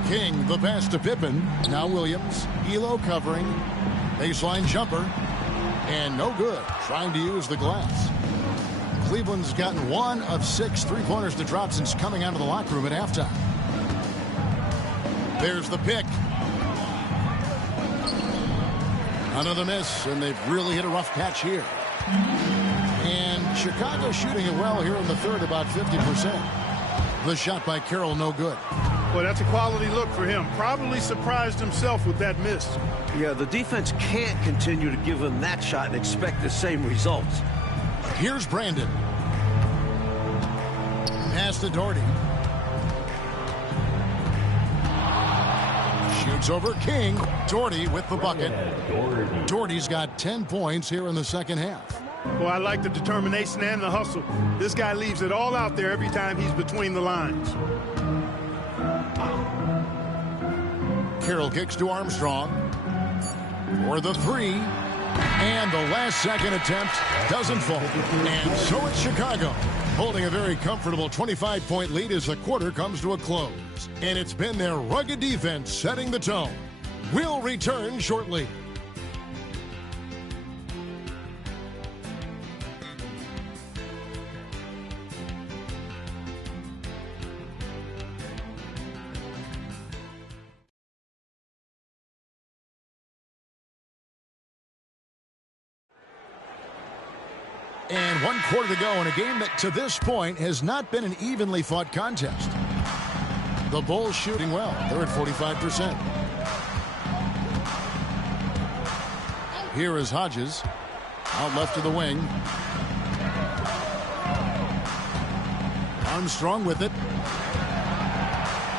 King, the pass to Pippen. Now Williams. Elo covering. Baseline jumper. And no good. Trying to use the glass. Cleveland's gotten 1 of 6 three-pointers to drop since coming out of the locker room at halftime. There's the pick. Another miss, and they've really hit a rough patch here. And Chicago shooting it well here in the third, about 50%. The shot by Carroll, no good. Well, that's a quality look for him. Probably surprised himself with that miss. Yeah, the defense can't continue to give him that shot and expect the same results. Here's Brandon. Pass to Doherty. Shoots over King. Doherty with the bucket. Doherty's got 10 points here in the second half. Well, I like the determination and the hustle. This guy leaves it all out there every time he's between the lines. Carroll kicks to Armstrong for the three. And the last second attempt doesn't fall. And so it's Chicago holding a very comfortable 25-point lead as the quarter comes to a close. And it's been their rugged defense setting the tone. We'll return shortly. And 1 quarter to go in a game that to this point has not been an evenly fought contest. The Bulls shooting well. They're at 45%. Here is Hodges. Out left to the wing. Armstrong with it.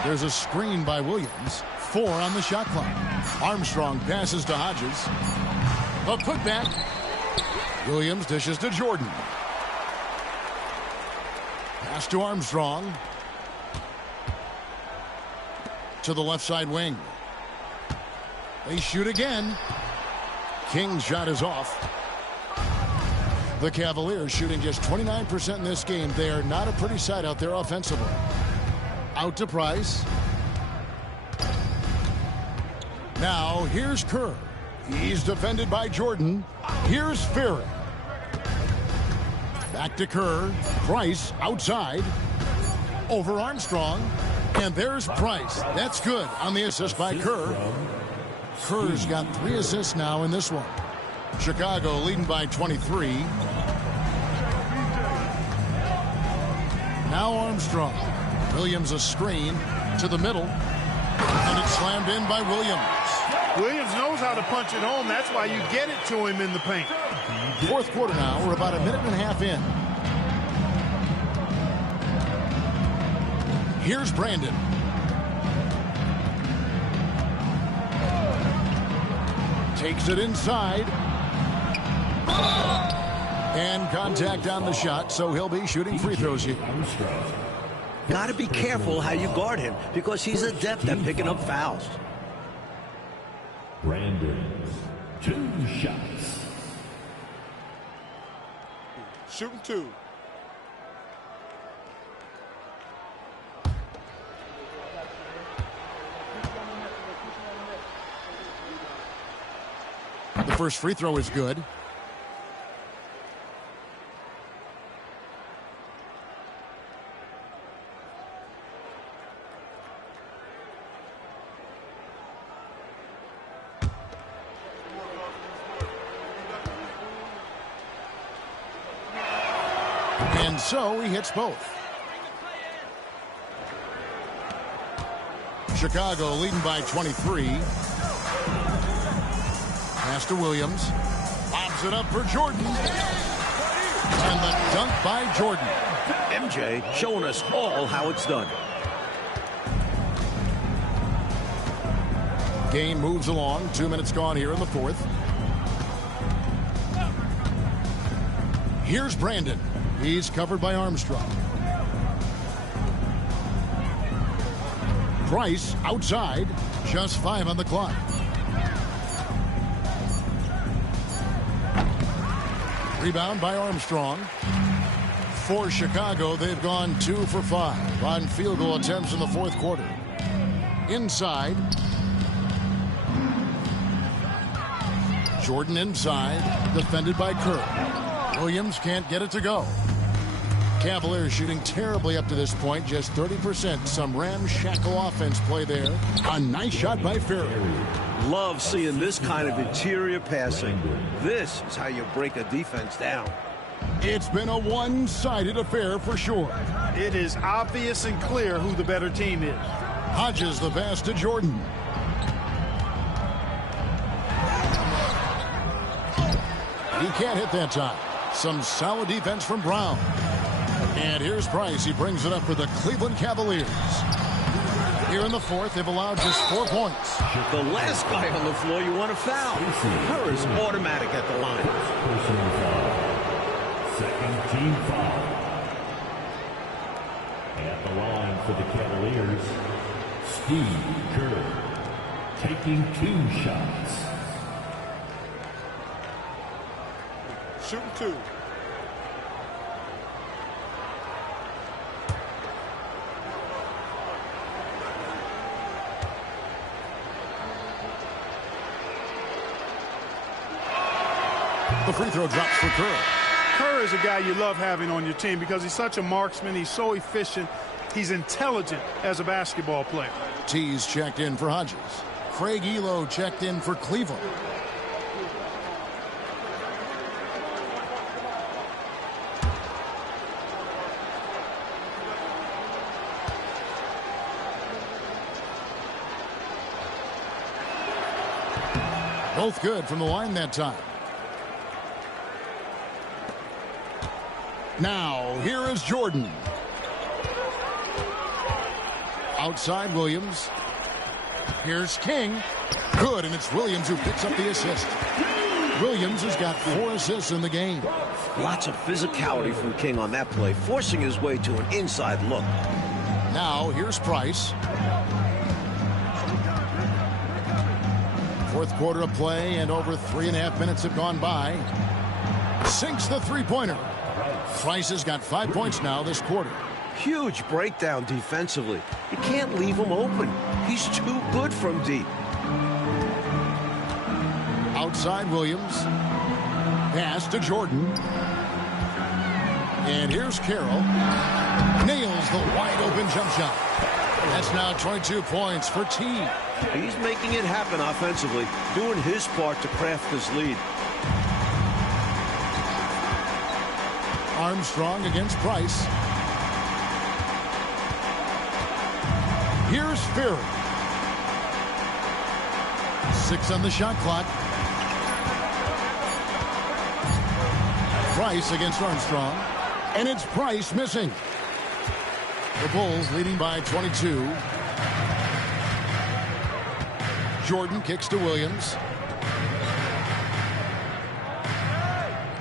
There's a screen by Williams. 4 on the shot clock. Armstrong passes to Hodges. A putback. Williams dishes to Jordan. Pass to Armstrong. To the left side wing. They shoot again. King's shot is off. The Cavaliers shooting just 29% in this game. They are not a pretty sight out there offensively. Out to Price. Now here's Kerr. He's defended by Jordan. Here's Ferry. Back to Kerr. Price outside. Over Armstrong. And there's Price. That's good on the assist by Kerr. Kerr's got 3 assists now in this one. Chicago leading by 23. Now Armstrong. Williams a screen to the middle. And it's slammed in by Williams. Williams knows how to punch it home. That's why you get it to him in the paint. Fourth quarter now. We're about a minute and a half in. Here's Brandon. Takes it inside. And contact on the shot, so he'll be shooting free throws here. Got to be careful how you guard him because he's adept at picking up fouls. Brandon, 2 shots. Shooting 2. The first free throw is good. And so he hits both. Chicago leading by 23. Pass to Williams. Lobs it up for Jordan. And the dunk by Jordan. MJ showing us all how it's done. Game moves along. 2 minutes gone here in the fourth. Here's Brandon. He's covered by Armstrong. Price outside. Just 5 on the clock. Rebound by Armstrong. For Chicago, they've gone 2 for 5 on field goal attempts in the fourth quarter. Inside. Jordan inside, defended by Kerr. Williams can't get it to go. Cavaliers shooting terribly up to this point, just 30%. Some ramshackle offense play there. A nice shot by Ferry. Love seeing this kind of interior passing. This is how you break a defense down. It's been a one-sided affair for sure. It is obvious and clear who the better team is. Hodges the pass to Jordan. He can't hit that time. Some solid defense from Brown. And here's Price. He brings it up for the Cleveland Cavaliers. Here in the fourth, they've allowed just 4 points. The last guy on the floor you want to foul. Kerr is automatic at the line. Personal foul. Second team foul. At the line for the Cavaliers, Steve Kerr taking 2 shots. Shooting 2. The free throw drops for Kerr. Kerr is a guy you love having on your team because he's such a marksman. He's so efficient. He's intelligent as a basketball player. Tees checked in for Hodges. Craig Elo checked in for Cleveland. Both good from the line that time. Now, here is Jordan. Outside Williams. Here's King. Good, and it's Williams who picks up the assist. Williams has got 4 assists in the game. Lots of physicality from King on that play, forcing his way to an inside look. Now, here's Price. Fourth quarter of play, and over 3.5 minutes have gone by. Sinks the three-pointer. Price has got 5 points now this quarter. Huge breakdown defensively. You can't leave him open. He's too good from deep. Outside Williams. Pass to Jordan. And here's Carroll. Nails the wide-open jump shot. That's now 22 points for T. He's making it happen offensively, doing his part to craft his lead. Armstrong against Price. Here's Ferry. 6 on the shot clock. Price against Armstrong. And it's Price missing. The Bulls leading by 22. Jordan kicks to Williams.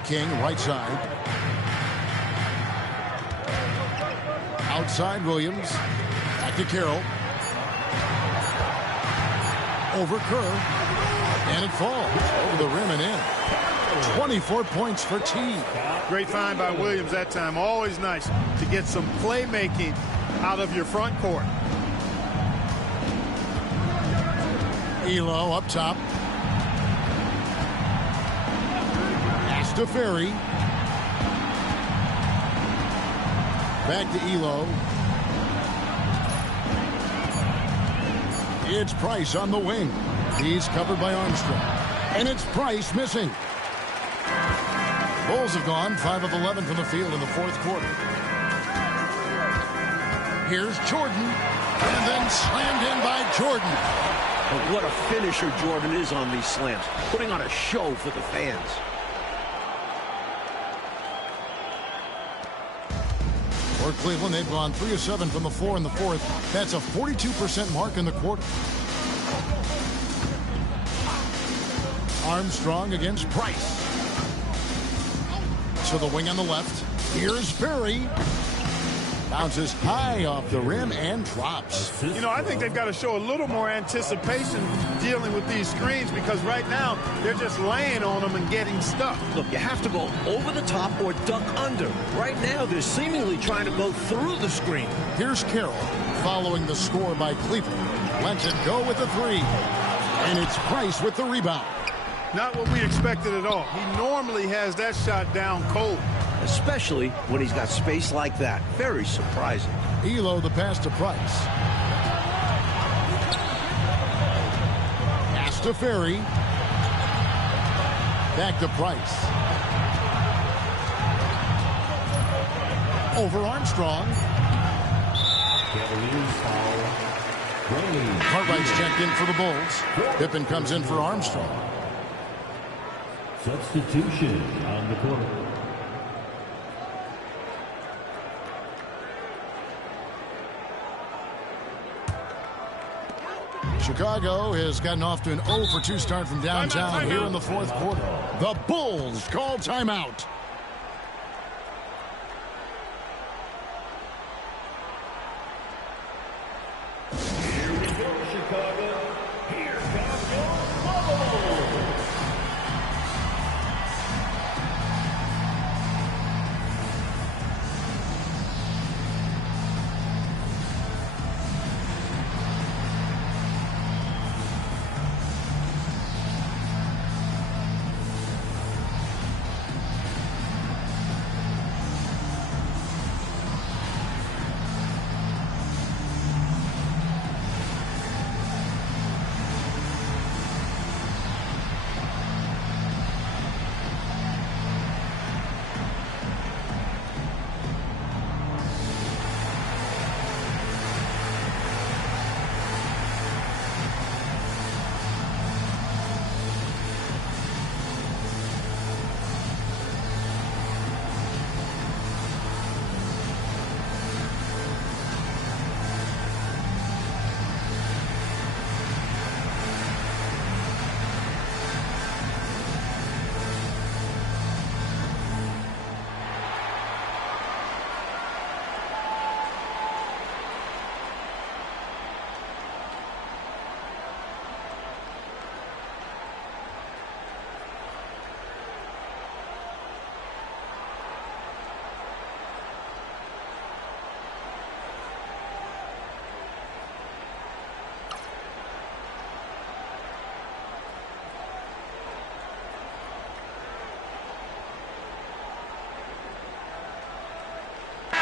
King right side. Outside Williams. Back to Carroll. Over Kerr. And it falls over the rim and in. 24 points for T. Great find by Williams that time. Always nice to get some playmaking out of your front court. Elo up top. Pass to Ferry. Back to Elo. It's Price on the wing. He's covered by Armstrong. And it's Price missing. Bulls have gone 5 of 11 from the field in the fourth quarter. Here's Jordan. And then slammed in by Jordan. But what a finisher Jordan is on these slams, putting on a show for the fans. For Cleveland, they've gone 3 of 7 from the floor in the fourth. That's a 42% mark in the quarter. Armstrong against Price. To the wing on the left. Here's Ferry. Bounces high off the rim and drops. You know, I think they've got to show a little more anticipation dealing with these screens because right now they're just laying on them and getting stuck. Look, you have to go over the top or duck under. Right now, they're seemingly trying to go through the screen. Here's Carroll following the score by Cleveland. Lets it go with the three. And it's Price with the rebound. Not what we expected at all. He normally has that shot down cold. Especially when he's got space like that. Very surprising. Elo the pass to Price. Pass to Ferry. Back to Price. Over Armstrong. Cartwright's checked in for the Bulls. Pippen comes in for Armstrong. Substitution on the court. Chicago has gotten off to an 0 for 2 start from downtown here in the fourth quarter. The Bulls call timeout. Here we go, Chicago. Here comes your Bulls.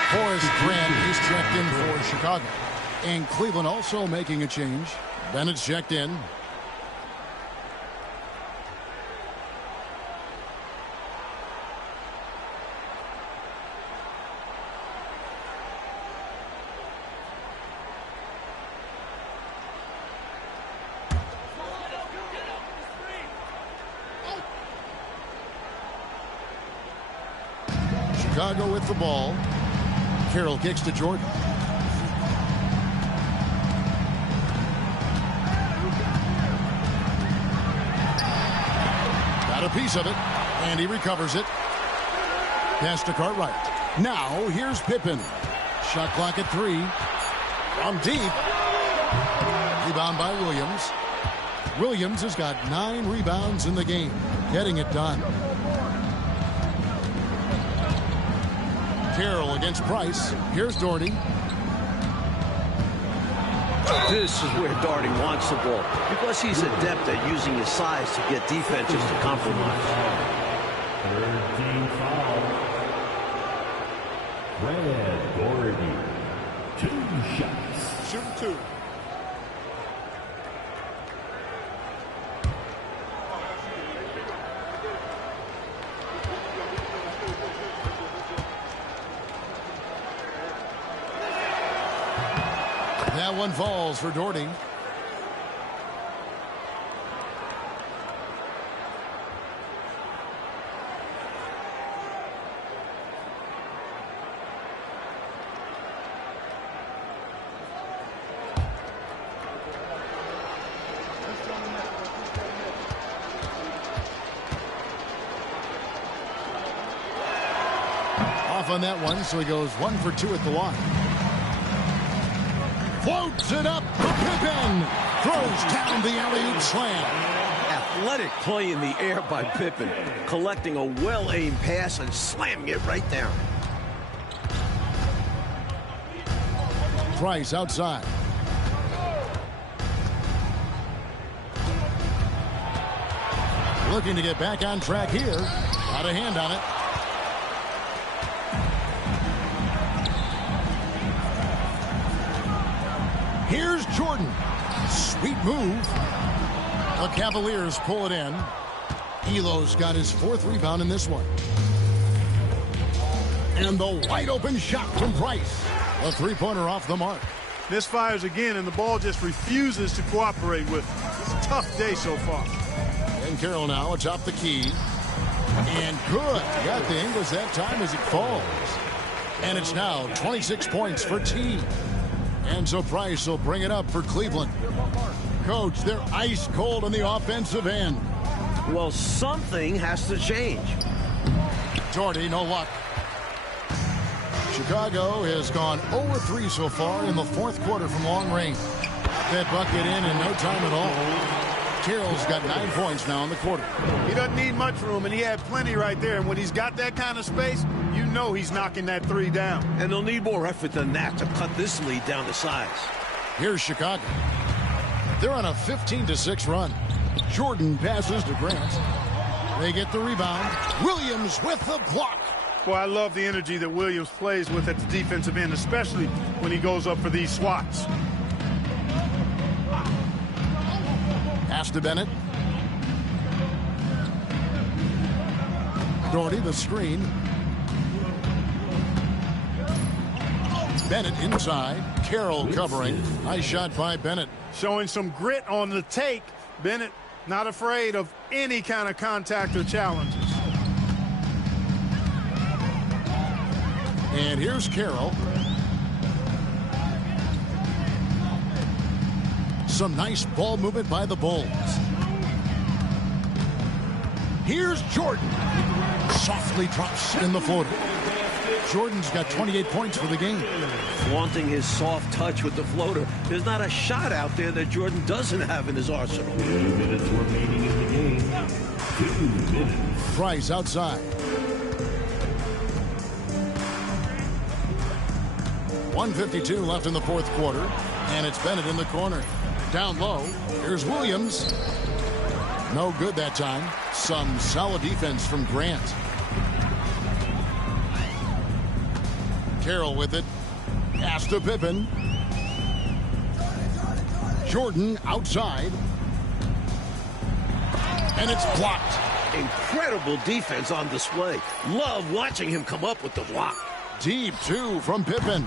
Horace Grant is checked in for Chicago. And Cleveland also making a change. Bennett's checked in. Chicago with the ball. Carroll kicks to Jordan. Got a piece of it, and he recovers it. Pass to Cartwright. Now, here's Pippen. Shot clock at 3. From deep. Rebound by Williams. Williams has got 9 rebounds in the game. Getting it done. Carroll against Price. Here's Doherty. This is where Doherty wants the ball because he's adept at using his size to get defenses to compromise. 13 foul. Brad Doherty. 2 shots. Shoot 2. That one falls for Doherty. off on that one, so he goes 1 for 2 at the line. Floats it up for Pippen. Throws down the alley-oop slam. Athletic play in the air by Pippen, collecting a well-aimed pass and slamming it right down. Price outside. Looking to get back on track here. Got a hand on it. Here's Jordan. Sweet move. The Cavaliers pull it in. Elo's got his 4th rebound in this one. And the wide open shot from Price. A 3-pointer off the mark. Misfires again, and the ball just refuses to cooperate with him. It's a tough day so far. And Carroll now atop the key. And good. Got the Ingles that time as it falls. And it's now 26 points for T. And so Price will bring it up for Cleveland. Coach, they're ice cold on the offensive end. Well, something has to change. Jordy, no luck. Chicago has gone 0-3 so far in the 4th quarter from long range. That bucket in no time at all. Carroll's got 9 points now in the quarter. He doesn't need much room, and he had plenty right there. And when he's got that kind of space, you know he's knocking that 3 down. And they'll need more effort than that to cut this lead down to size. Here's Chicago. They're on a 15-6 run. Jordan passes to Grant. They get the rebound. Williams with the block. Boy, I love the energy that Williams plays with at the defensive end, especially when he goes up for these swats. Pass to Bennett. Doherty, the screen. Bennett inside. Carroll covering. Nice shot by Bennett. Showing some grit on the take. Bennett not afraid of any kind of contact or challenges. And here's Carroll. Some nice ball movement by the Bulls. Here's Jordan. Softly drops in the floater. Jordan's got 28 points for the game. Flaunting his soft touch with the floater. There's not a shot out there that Jordan doesn't have in his arsenal. 2 minutes remaining in the game. 2 minutes. Price outside. 1:52 left in the 4th quarter. And it's Bennett in the corner. Down low. Here's Williams. No good that time. Some solid defense from Grant. Carroll with it. Pass to Pippen. Jordan outside. And it's blocked. Incredible defense on display. Love watching him come up with the block. Deep 2 from Pippen.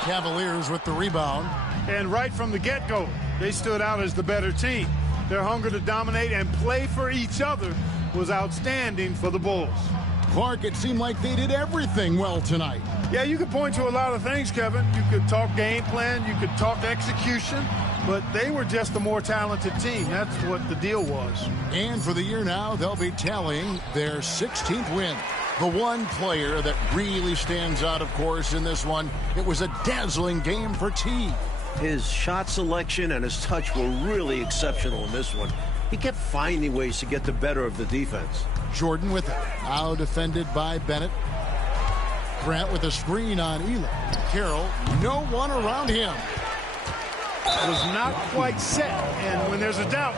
Cavaliers with the rebound. And right from the get-go, they stood out as the better team. Their hunger to dominate and play for each other was outstanding for the Bulls. Clark, it seemed like they did everything well tonight. Yeah, you could point to a lot of things, Kevin. You could talk game plan, you could talk execution, but they were just a more talented team. That's what the deal was. And for the year now, they'll be tallying their 16th win. The one player that really stands out, of course, in this one, it was a dazzling game for T. His shot selection and his touch were really exceptional in this one. He kept finding ways to get the better of the defense. Jordan with it. Now defended by Bennett. Grant with a screen on Elo. Carroll, no one around him. It was not quite set, and when there's a doubt,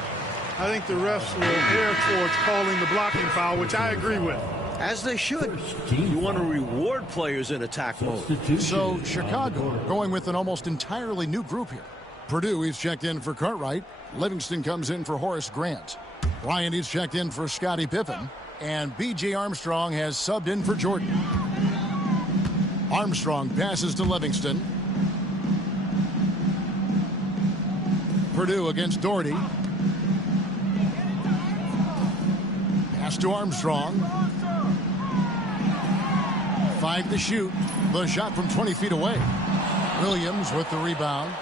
I think the refs will veer towards calling the blocking foul, which I agree with. As they should. You want to reward players in attack mode. So Chicago going with an almost entirely new group here. Purdue, he's checked in for Cartwright. Livingston comes in for Horace Grant. Ryan, he's checked in for Scottie Pippen. And B.J. Armstrong has subbed in for Jordan. Armstrong passes to Livingston. Purdue against Doherty. Pass to Armstrong. 5 to shoot. The shot from 20 feet away. Williams with the rebound.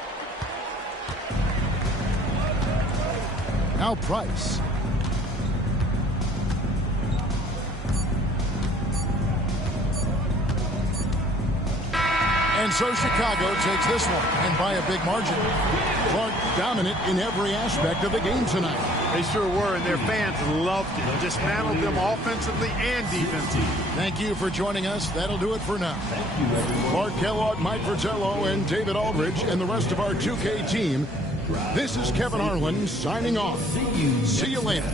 Now Price. And so Chicago takes this one, and by a big margin. Clark dominant in every aspect of the game tonight. They sure were, and their fans loved it. Dismantled them offensively and defensively. Thank you for joining us. That'll do it for now. Clark Kellogg, Mike Fratello, and David Aldridge, and the rest of our 2K team. This is Kevin Harlan signing off. See you later.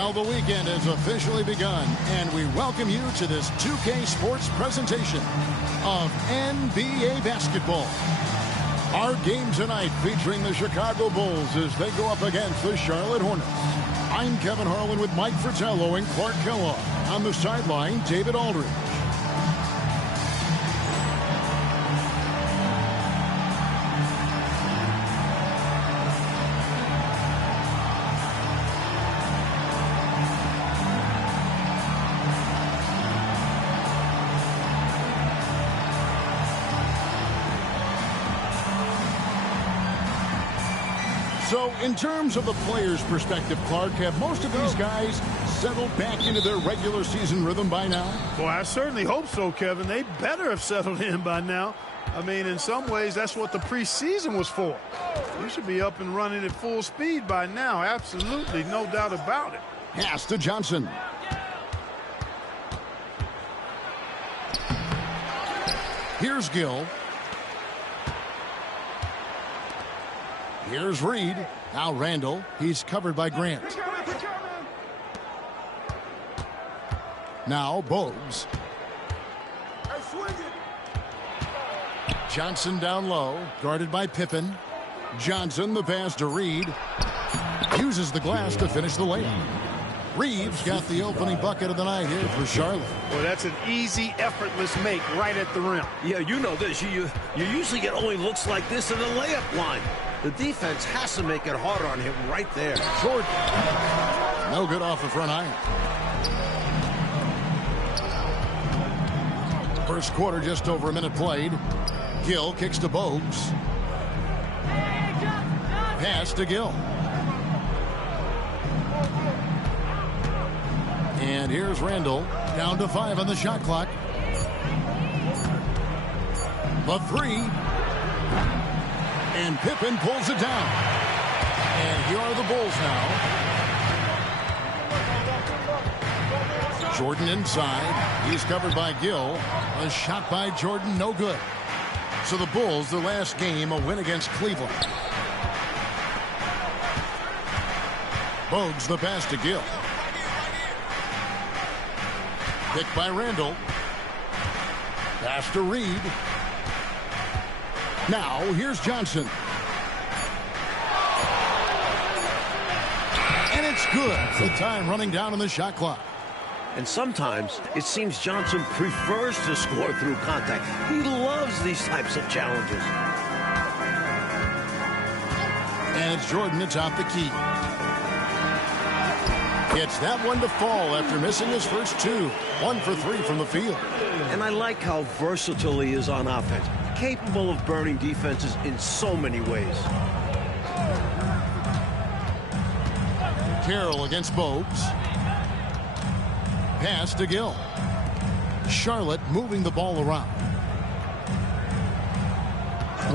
Well, the weekend has officially begun, and we welcome you to this 2K Sports presentation of NBA basketball. Our game tonight featuring the Chicago Bulls as they go up against the Charlotte Hornets. I'm Kevin Harlan with Mike Fratello and Clark Kellogg. On the sideline, David Aldridge. So, in terms of the players' perspective, Clark, have most of these guys settled back into their regular season rhythm by now? Well, I certainly hope so, Kevin. They better have settled in by now. I mean, in some ways, that's what the preseason was for. You should be up and running at full speed by now. Absolutely, no doubt about it. Pass to Johnson. Here's Gill. Here's Reed. Now Randall. He's covered by Grant. Now Bogues. Johnson down low. Guarded by Pippen. Johnson, the pass to Reed. Uses the glass to finish the layup. Reeves got the opening bucket of the night here for Charlotte. Well, that's an easy, effortless make right at the rim. Yeah, you know this. You usually get only looks like this in the layup line. The defense has to make it harder on him right there. Short. No good off the front iron. First quarter, just over a minute played. Gill kicks to Bogues. Pass to Gill. And here's Randall. Down to 5 on the shot clock. The three. And Pippen pulls it down. And here are the Bulls now. Jordan inside. He's covered by Gill. A shot by Jordan, no good. So the Bulls, their last game, a win against Cleveland. Bogues the pass to Gill. Picked by Randall. Pass to Reed. Now, here's Johnson. And it's good. The time running down on the shot clock. And sometimes it seems Johnson prefers to score through contact. He loves these types of challenges. And it's Jordan atop the key. Gets that one to fall after missing his first two. 1 for 3 from the field. And I like how versatile he is on offense. Capable of burning defenses in so many ways. Carroll against Bogues. Pass to Gill. Charlotte moving the ball around.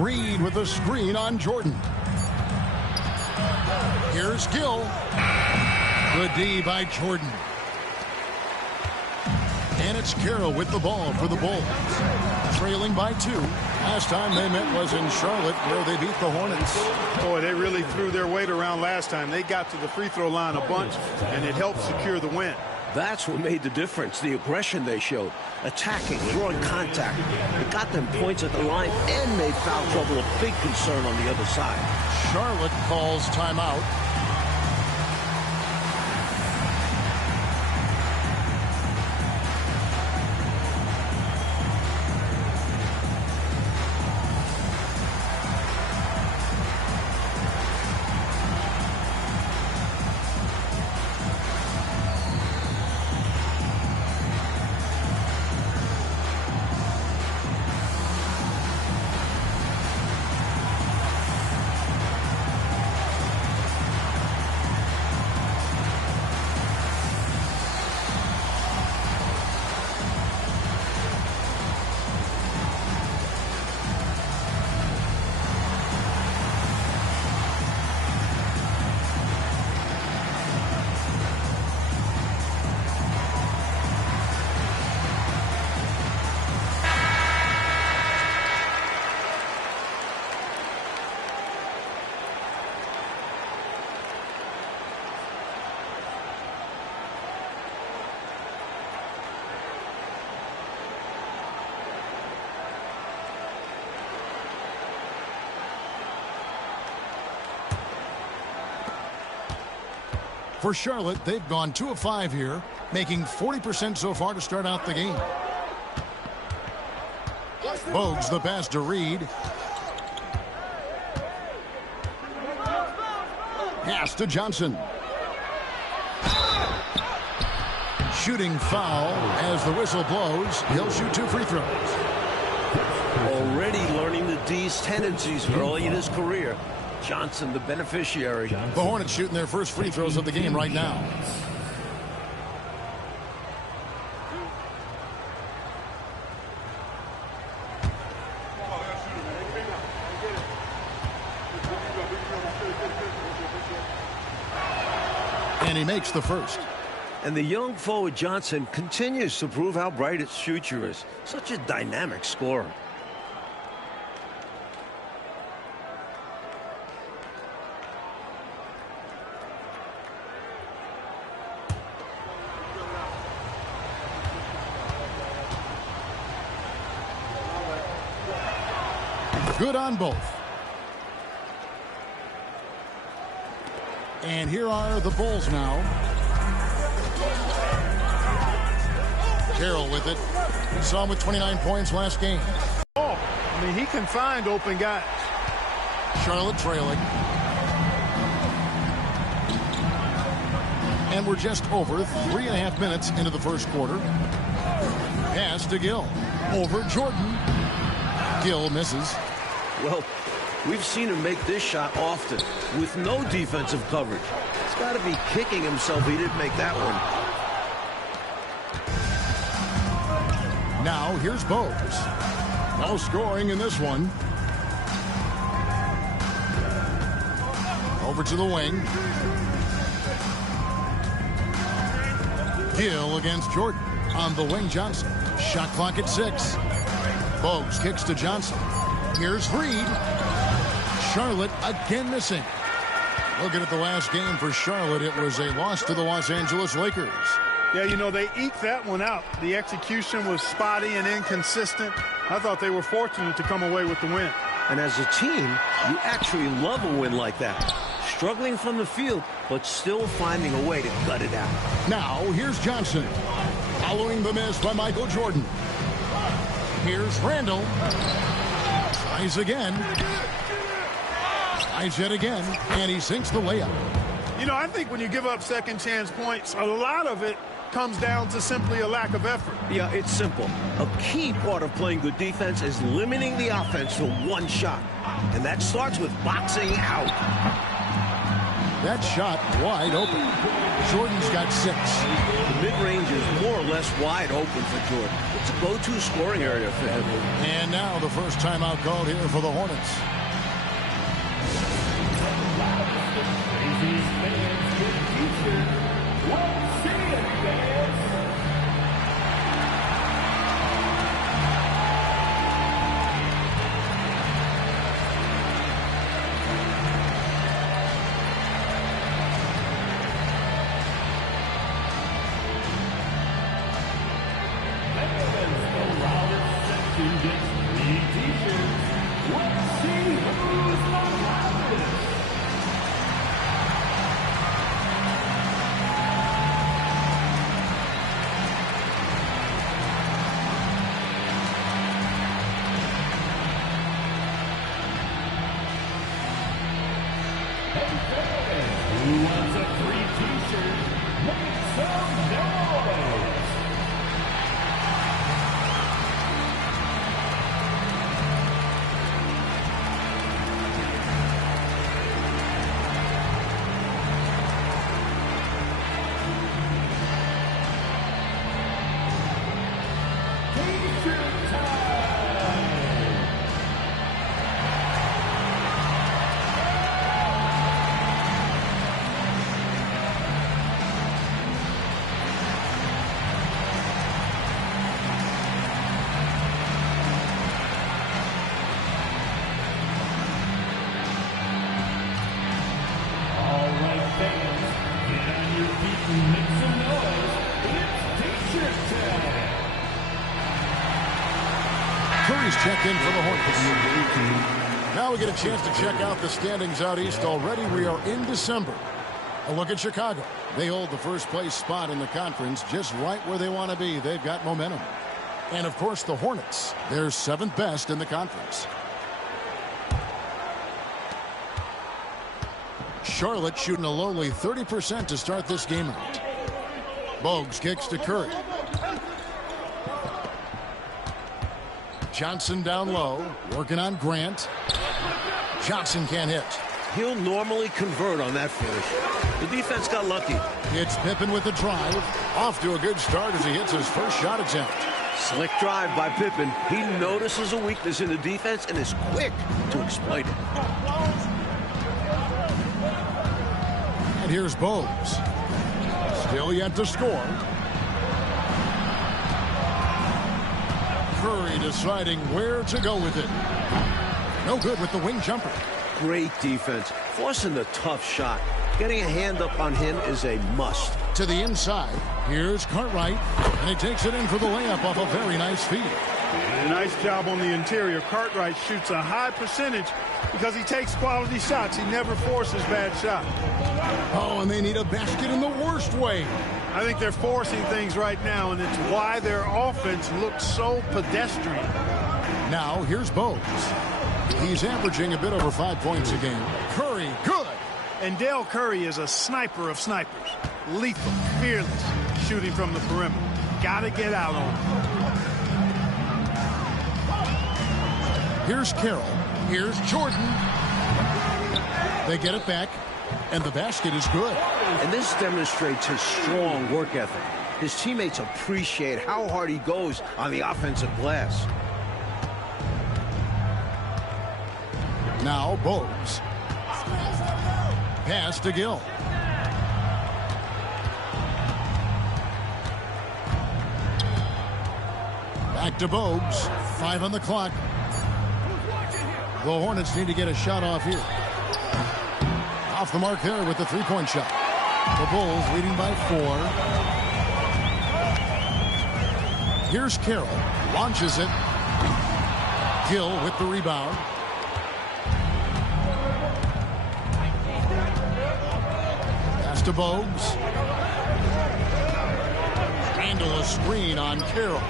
Reed with a screen on Jordan. Here's Gill. Good D by Jordan. And it's Carroll with the ball for the Bulls. Trailing by 2. Last time they met was in Charlotte, where they beat the Hornets. Boy, they really threw their weight around last time. They got to the free throw line a bunch, and it helped secure the win. That's what made the difference, the aggression they showed. Attacking, drawing contact. It got them points at the line and made foul trouble a big concern on the other side. Charlotte calls timeout. For Charlotte, they've gone 2 of 5 here, making 40% so far to start out the game. Bogues the pass to Reed. Pass to Johnson. Shooting foul as the whistle blows. He'll shoot 2 free throws. Already learning the D's tendencies early in his career. Johnson, the beneficiary. The Hornets shooting their first free throws of the game right now. And he makes the first. And the young forward Johnson continues to prove how bright his future is. Such a dynamic scorer. Good on both. And here are the Bulls now. Carroll with it. We saw him with 29 points last game. Oh, I mean, he can find open guys. Charlotte trailing. And we're just over 3.5 minutes into the first quarter. Pass to Gill. Over Jordan. Gill misses. Well, we've seen him make this shot often with no defensive coverage. He's got to be kicking himself he didn't make that one. Now here's Bogues. No scoring in this one. Over to the wing. Gill against Jordan. On the wing, Johnson. Shot clock at 6. Bogues kicks to Johnson. Here's Reed. Charlotte again missing. Looking at the last game for Charlotte, it was a loss to the Los Angeles Lakers. Yeah, you know, they eked that one out. The execution was spotty and inconsistent. I thought they were fortunate to come away with the win. And as a team, you actually love a win like that. Struggling from the field, but still finding a way to gut it out. Now, here's Johnson. Following the miss by Michael Jordan. Here's Randall. Tries again. Tries yet again. And he sinks the layup. You know, I think when you give up second chance points, a lot of it comes down to simply a lack of effort. Yeah, it's simple. A key part of playing good defense is limiting the offense to one shot. And that starts with boxing out. That shot wide open. Jordan's got 6. The mid-range is more or less wide open for Jordan. It's a go-to scoring area for him. And now the first timeout called here for the Hornets. Curry's checked in for the Hornets. Now we get a chance to check out the standings out east. Already we are in December. A look at Chicago. They hold the first place spot in the conference just right where they want to be. They've got momentum. And, of course, the Hornets. They're 7th best in the conference. Charlotte shooting a lowly 30% to start this game out. Bogues kicks to Curry. Johnson down low, working on Grant. Johnson can't hit. He'll normally convert on that finish. The defense got lucky. It's Pippen with the drive. Off to a good start as he hits his first shot attempt. Slick drive by Pippen. He notices a weakness in the defense and is quick to exploit it. And here's Bogues. Still yet to score. Curry deciding where to go with it. No good with the wing jumper. Great defense. Forcing the tough shot. Getting a hand up on him is a must. To the inside. Here's Cartwright. And he takes it in for the layup off a very nice feed. Nice job on the interior. Cartwright shoots a high percentage because he takes quality shots. He never forces bad shots. Oh, and they need a basket in the worst way. I think they're forcing things right now, and it's why their offense looks so pedestrian. Now, here's Bogues. He's averaging a bit over 5 points a game. Curry, good. And Dell Curry is a sniper of snipers. Lethal, fearless, shooting from the perimeter. Gotta get out on him. Here's Carroll. Here's Jordan. They get it back, and the basket is good. And this demonstrates his strong work ethic. His teammates appreciate how hard he goes on the offensive glass. Now Bogues. Pass to Gill. Back to Bogues. 5 on the clock. The Hornets need to get a shot off here. Off the mark there with the three-point shot. The Bulls leading by 4. Here's Carroll. Launches it. Gill with the rebound. Pass to Bogues. Handle a screen on Carroll.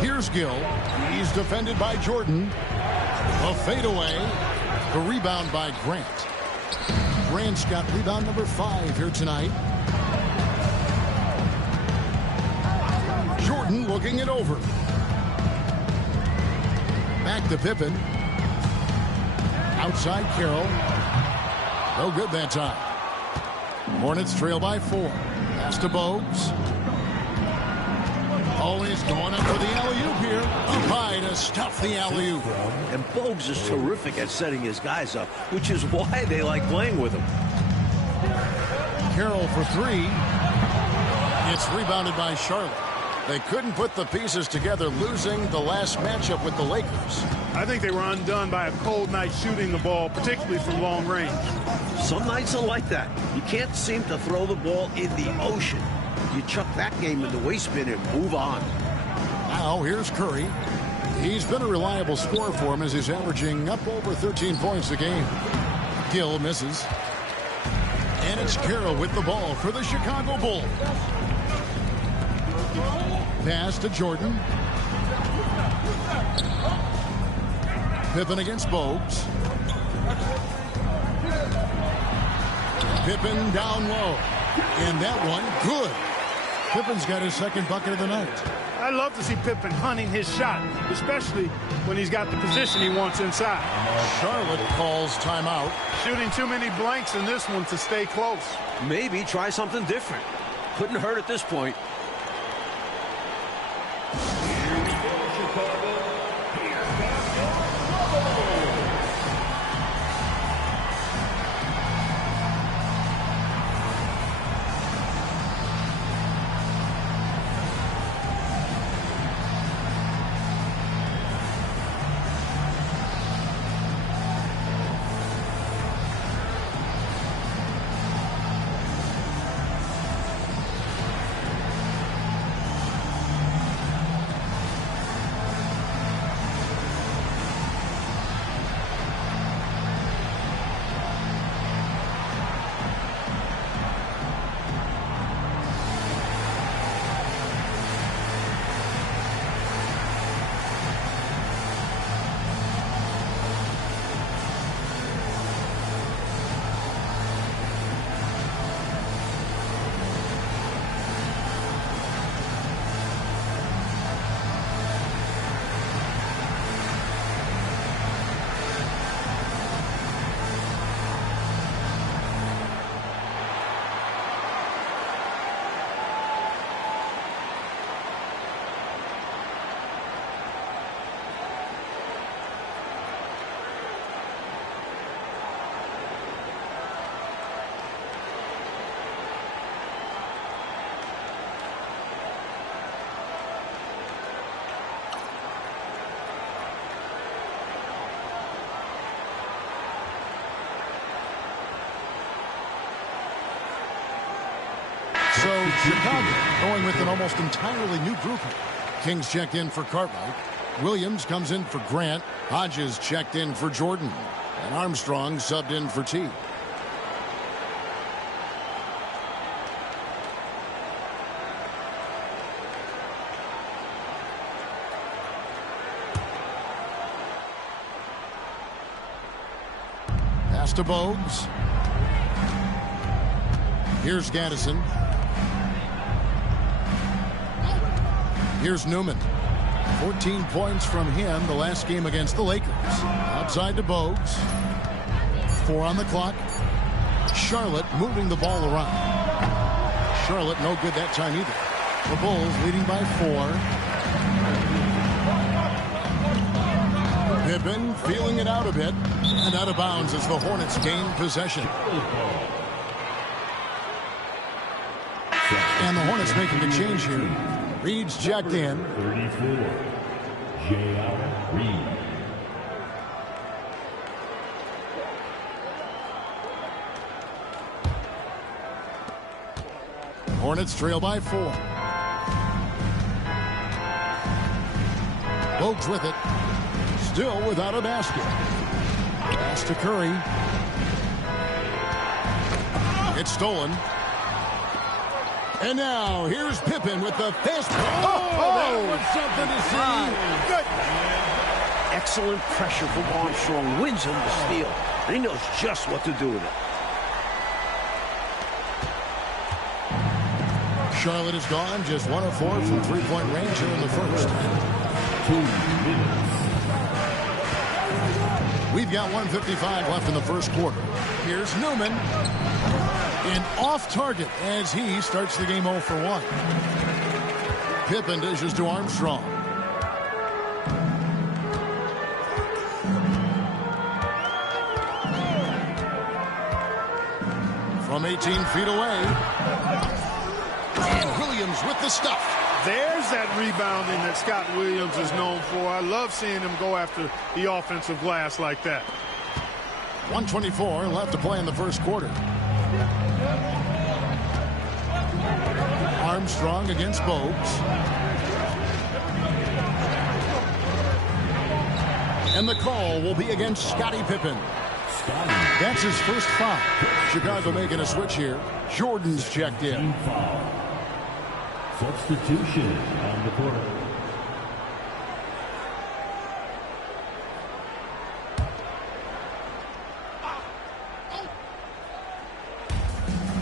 Here's Gill. He's defended by Jordan. A fadeaway. The rebound by Grant. Grant's got rebound number 5 here tonight. Jordan looking it over. Back to Pippen. Outside Carroll. No good that time. Hornets trail by 4. Pass to Bogues. Always going up for the alley-oop here. Up high to stuff the alley-oop. And Bogues is terrific at setting his guys up, which is why they like playing with him. Carroll for 3. It's rebounded by Charlotte. They couldn't put the pieces together, losing the last matchup with the Lakers. I think they were undone by a cold night shooting the ball, particularly from long range. Some nights are like that. You can't seem to throw the ball in the ocean. You chuck that game in the waste bin and move on. Now here's Curry. He's been a reliable scorer for him as he's averaging up over 13 points a game. Gill misses. And it's Carroll with the ball for the Chicago Bulls. Pass to Jordan. Pippen against Bogues. Pippen down low. And that one, good. Pippen's got his second bucket of the night. I love to see Pippen hunting his shot, especially when he's got the position he wants inside. Charlotte calls timeout. Shooting too many blanks in this one to stay close. Maybe try something different. Couldn't hurt at this point. So Chicago going with an almost entirely new grouping. Kings checked in for Cartwright. Williams comes in for Grant. Hodges checked in for Jordan. And Armstrong subbed in for T. Pass to Bogues. Here's Gaddison. Here's Newman. 14 points from him the last game against the Lakers. Outside to Bogues. 4 on the clock. Charlotte moving the ball around. Charlotte no good that time either. The Bulls leading by 4. Pippen feeling it out a bit. And out of bounds as the Hornets gain possession. And the Hornets making a change here. Reed's checked in. 34, J.R. Reed. Hornets trail by 4. Bogues with it. Still without a basket. Pass to Curry. It's stolen. And now, here's Pippen with the fast. That was something to see. Good. Excellent pressure from Armstrong. Wins him the steal. And he knows just what to do with it. Charlotte is gone. Just 1 of 4 from three-point range here in the first. 2 minutes. We've got 1:55 left in the first quarter. Here's Newman. And off target as he starts the game 0 for 1. Pippen dishes to Armstrong. From 18 feet away. And Williams with the stuff. There's that rebounding that Scott Williams is known for. I love seeing him go after the offensive glass like that. 1:24 left to play in the first quarter. Armstrong against Bogues. And the call will be against Scottie Pippen. That's his first foul. Chicago making a switch here. Jordan's checked in. Substitution on the court.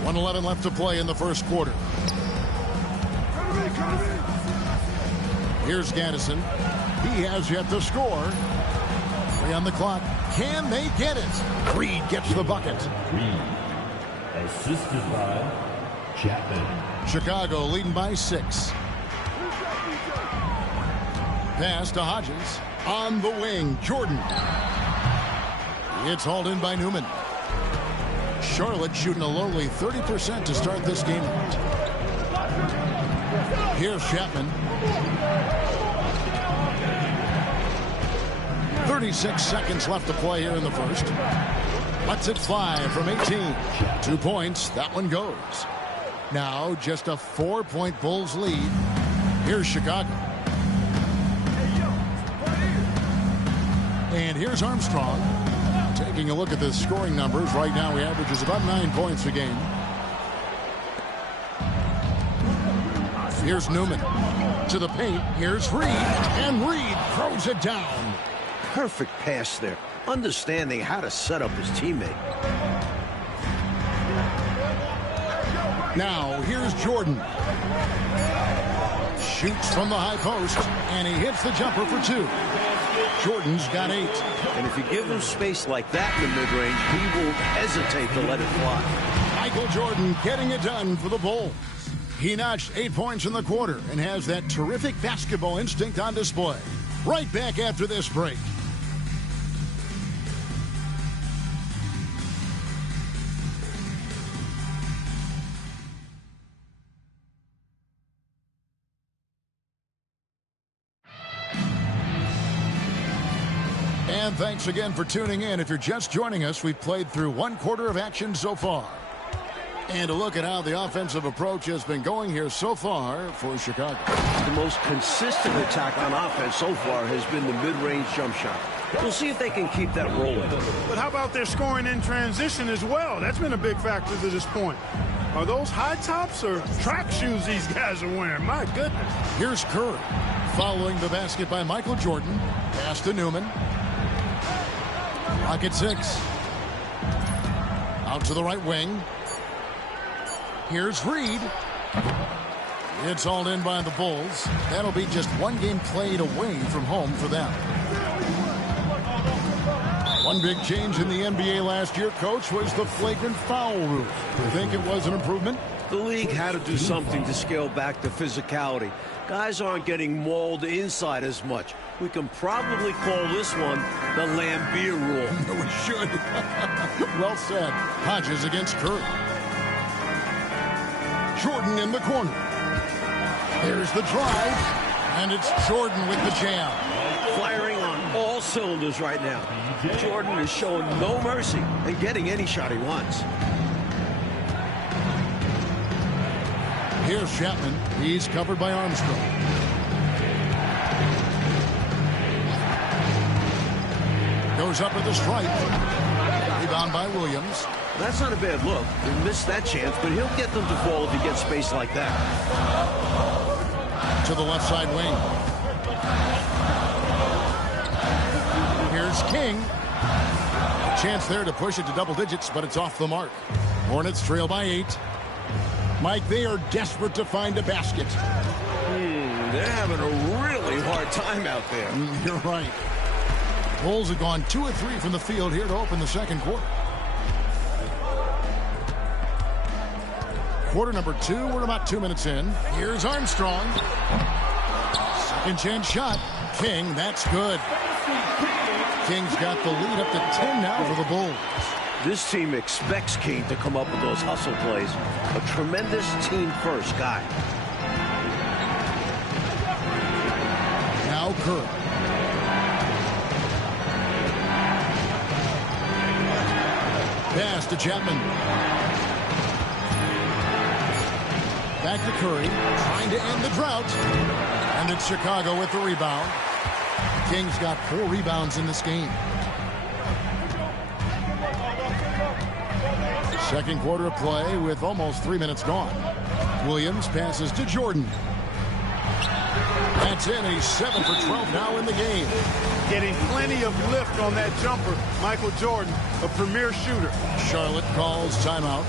1:11 left to play in the first quarter. Here's Gaddison. He has yet to score. 3 on the clock. Can they get it? Reed gets the bucket. Reed, assisted by Chapman. Chicago leading by 6. Pass to Hodges. On the wing, Jordan. It's hauled in by Newman. Charlotte shooting a lowly 30% to start this game out. Here's Chapman. 36 seconds left to play here in the first. Lets it fly from 18. 2 points. That one goes. Now just a 4-point Bulls lead. Here's Chicago. And here's Armstrong. Taking a look at the scoring numbers. Right now he averages about 9 points a game. Here's Newman. To the paint. Here's Reed. And Reed throws it down. Perfect pass there. Understanding how to set up his teammate. Now, here's Jordan. Shoots from the high post, and he hits the jumper for 2. Jordan's got 8. And if you give him space like that in the mid-range, he won't hesitate to let it fly. Michael Jordan getting it done for the Bulls. He notched 8 points in the quarter and has that terrific basketball instinct on display. Right back after this break. And thanks again for tuning in. If you're just joining us, we've played through 1 quarter of action so far. And a look at how the offensive approach has been going here so far for Chicago. The most consistent attack on offense so far has been the mid-range jump shot. We'll see if they can keep that rolling. But how about their scoring in transition as well? That's been a big factor to this point. Are those high tops or track shoes these guys are wearing? My goodness. Here's Curry following the basket by Michael Jordan. Pass to Newman. Rocket 6. Out to the right wing. Here's Reed. It's all in by the Bulls. That'll be just one game played away from home for them. One big change in the NBA last year, Coach, was the flagrant foul rule. You think it was an improvement? The league had to do something to scale back the physicality. Guys aren't getting mauled inside as much. We can probably call this one the Lambeer rule. We should. Well said. Hodges against Curry. Jordan in the corner. There's the drive, and it's Jordan with the jam. Firing on all cylinders right now. Jordan is showing no mercy and getting any shot he wants. Here's Chapman. He's covered by Armstrong. Goes up with the stripe. Rebound by Williams. That's not a bad look. He missed that chance, but he'll get them to fall if he gets space like that. To the left side wing. Here's King. A chance there to push it to double digits, but it's off the mark. Hornets trail by 8. Mike, they are desperate to find a basket. They're having a really hard time out there. You're right. Bulls have gone 2 of 3 from the field here to open the second quarter. Quarter number 2, we're about 2 minutes in. Here's Armstrong. Second chance shot. King, that's good. King's got the lead up to 10 now for the Bulls. This team expects King to come up with those hustle plays. A tremendous team-first guy. Now Curry. Pass to Chapman. Back to Curry, trying to end the drought. And it's Chicago with the rebound. Kings got 4 rebounds in this game. Second quarter of play with almost 3 minutes gone. Williams passes to Jordan. That's in. He's 7 for 12 now in the game. Getting plenty of lift on that jumper. Michael Jordan, a premier shooter. Charlotte calls timeout.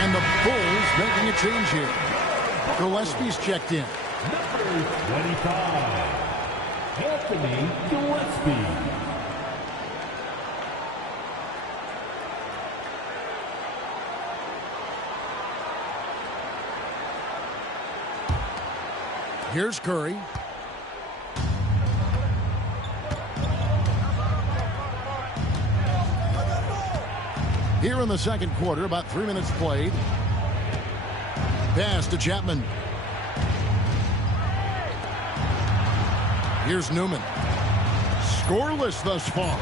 And the Bulls making a change here. Gillespie's checked in. Number 25, Anthony Gillespie. Here's Curry. Here in the second quarter, about 3 minutes played. Pass to Chapman. Here's Newman. Scoreless thus far.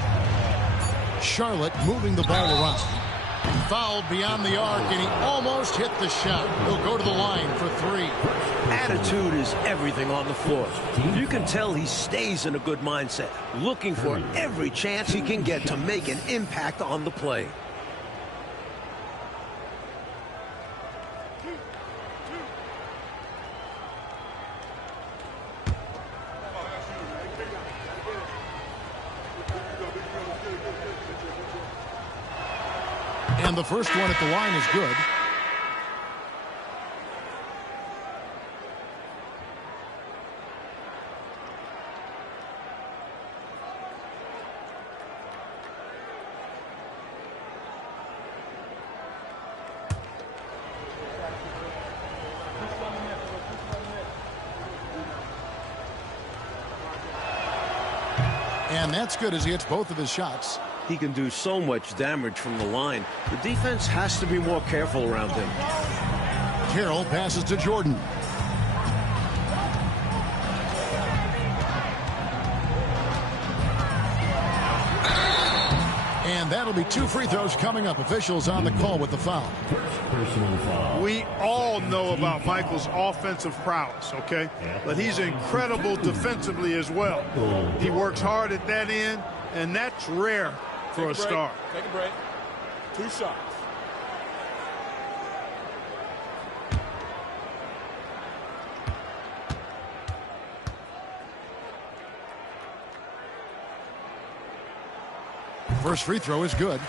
Charlotte moving the ball around. Fouled beyond the arc, and he almost hit the shot. He'll go to the line for 3. Attitude is everything on the floor. You can tell he stays in a good mindset, looking for every chance he can get to make an impact on the play. And the first one at the line is good. And that's good as he hits both of his shots. He can do so much damage from the line. The defense has to be more careful around him. Carroll passes to Jordan. And that'll be 2 free throws coming up. Officials on the call with the foul. Personal foul. We all know about Michael's offensive prowess, okay? But he's incredible defensively as well. He works hard at that end, and that's rare for a star. Take a break. 2 shots. First free throw is good.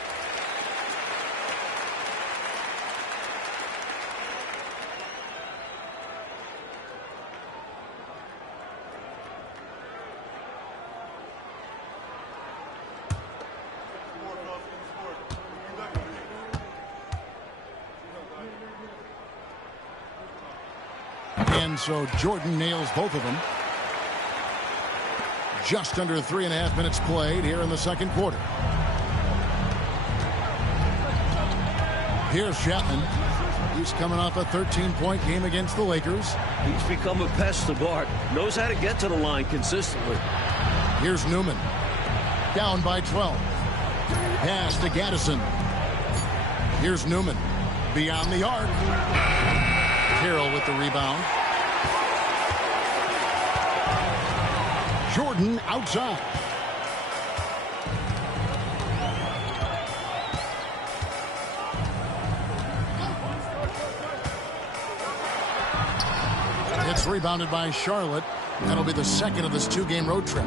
And so Jordan nails both of them. Just under 3.5 minutes played here in the second quarter. Here's Chapman. He's coming off a 13-point game against the Lakers. He's become a pest to guard. Knows how to get to the line consistently. Here's Newman. Down by 12. Pass to Gaddison. Here's Newman. Beyond the arc. Carroll with the rebound. Jordan outside. It's rebounded by Charlotte. That'll be the second of this 2-game road trip.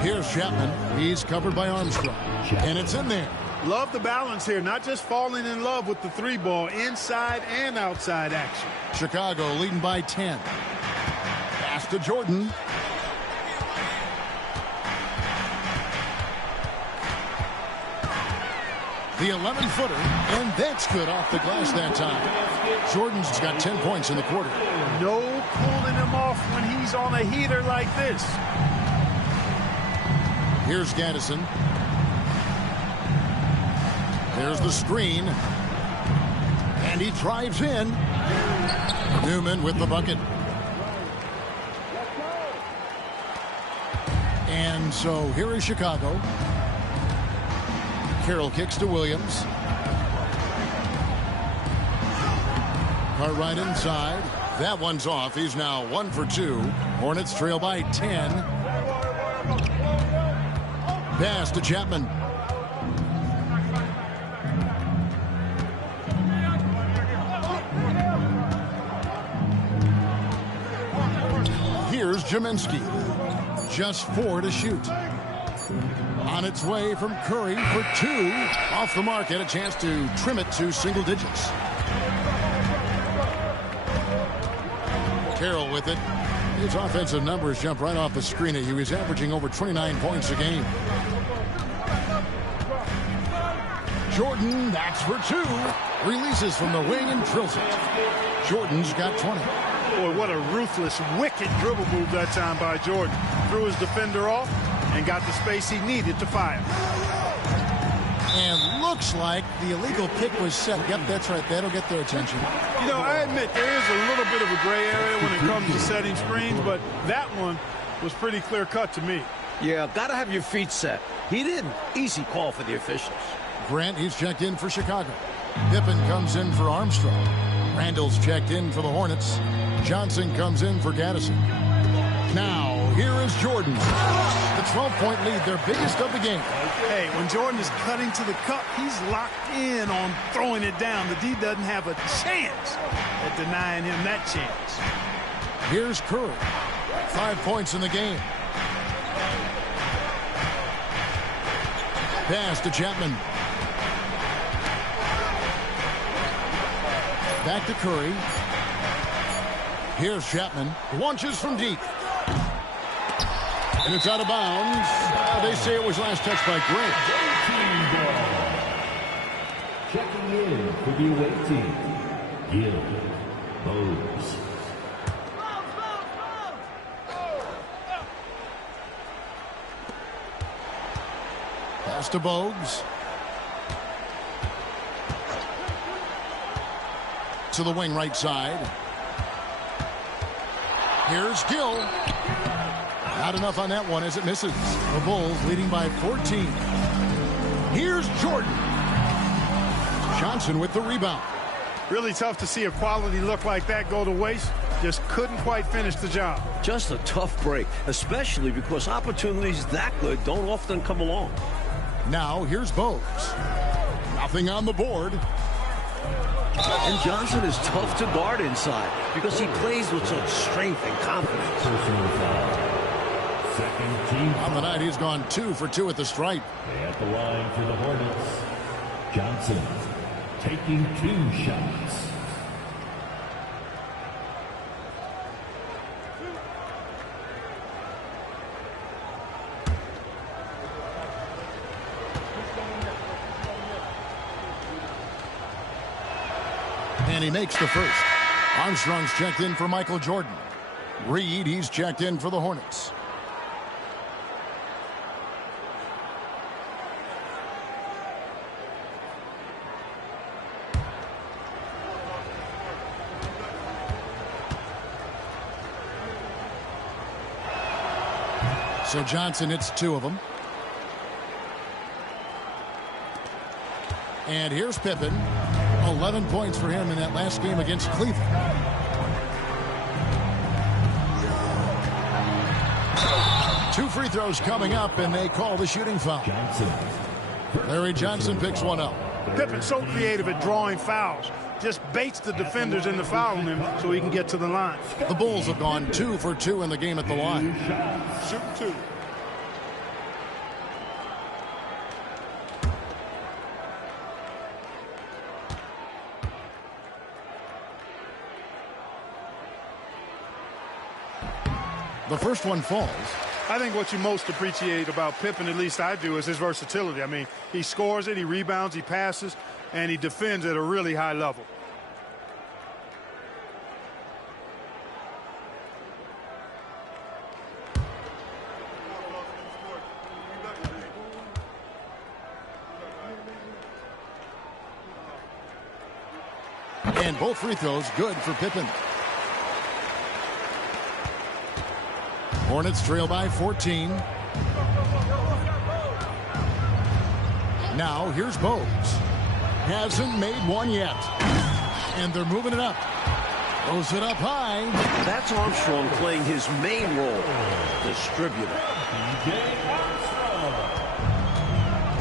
Here's Chapman. He's covered by Armstrong. And it's in there. Love the balance here, not just falling in love with the 3-ball, inside and outside action. Chicago leading by 10. Pass to Jordan. The 11-footer, and that's good off the glass that time. Jordan's got 10 points in the quarter. No pulling him off when he's on a heater like this. Here's Gaddison. There's the screen. And he drives in. Newman with the bucket. And so here is Chicago. Carroll kicks to Williams. Cartwright inside. That one's off. He's now 1 for 2. Hornets trail by 10. Pass to Chapman. Here's Jaminski. Just 4 to shoot. On its way from Curry for 2. Off the mark, and a chance to trim it to single digits. Carroll with it. His offensive numbers jump right off the screen at you. He's averaging over 29 points a game. Jordan, that's for two. Releases from the wing and drills it. Jordan's got 20. Boy, what a ruthless, wicked dribble move that time by Jordan. Threw his defender off and got the space he needed to fire. And looks like the illegal kick was set. Yep, that's right. That'll get their attention. You know, I admit there is a little bit of a gray area when it comes to setting screens, but that one was pretty clear-cut to me. Yeah, got to have your feet set. He didn't. Easy call for the officials. Grant, he's checked in for Chicago. Pippen comes in for Armstrong. Randall's checked in for the Hornets. Johnson comes in for Gaddison. Now, here is Jordan. The 12-point lead, their biggest of the game. Hey, when Jordan is cutting to the cup, he's locked in on throwing it down. The D doesn't have a chance at denying him that chance. Here's Curry. 5 points in the game. Pass to Chapman. Back to Curry. Here's Chapman. Launches from deep. And it's out of bounds. They say it was last touched by Grant. Checking in for the away team, Gil Bowes. Pass to Bogues. To the wing right side. Here's Gill. Not enough on that one as it misses. The Bulls leading by 14. Here's Jordan. Johnson with the rebound. Really tough to see a quality look like that go to waste. Just couldn't quite finish the job. Just a tough break, especially because opportunities that good don't often come along. Now here's Bogues. Nothing on the board. And Johnson is tough to guard inside because he plays with such strength and confidence. Personal foul. Second team. On the night, he's gone 2 for 2 at the stripe. At the line for the Hornets, Johnson taking 2 shots. And he makes the first. Armstrong's checked in for Michael Jordan. Reed, he's checked in for the Hornets. So Johnson hits 2 of them. And here's Pippen. 11 points for him in that last game against Cleveland. Two free throws coming up, and they call the shooting foul. Johnson. Larry Johnson picks one up. Pippen's so creative at drawing fouls. Just baits the defenders into fouling him so he can get to the line. The Bulls have gone 2 for 2 in the game at the line. Shoot 2. The first one falls. I think what you most appreciate about Pippen, at least I do, is his versatility. I mean, he scores it, he rebounds, he passes, and he defends at a really high level. And both free throws good for Pippen. Hornets trail by 14. Now here's Bogues. Hasn't made one yet. And they're moving it up. Throws it up high. That's Armstrong playing his main role, distributor.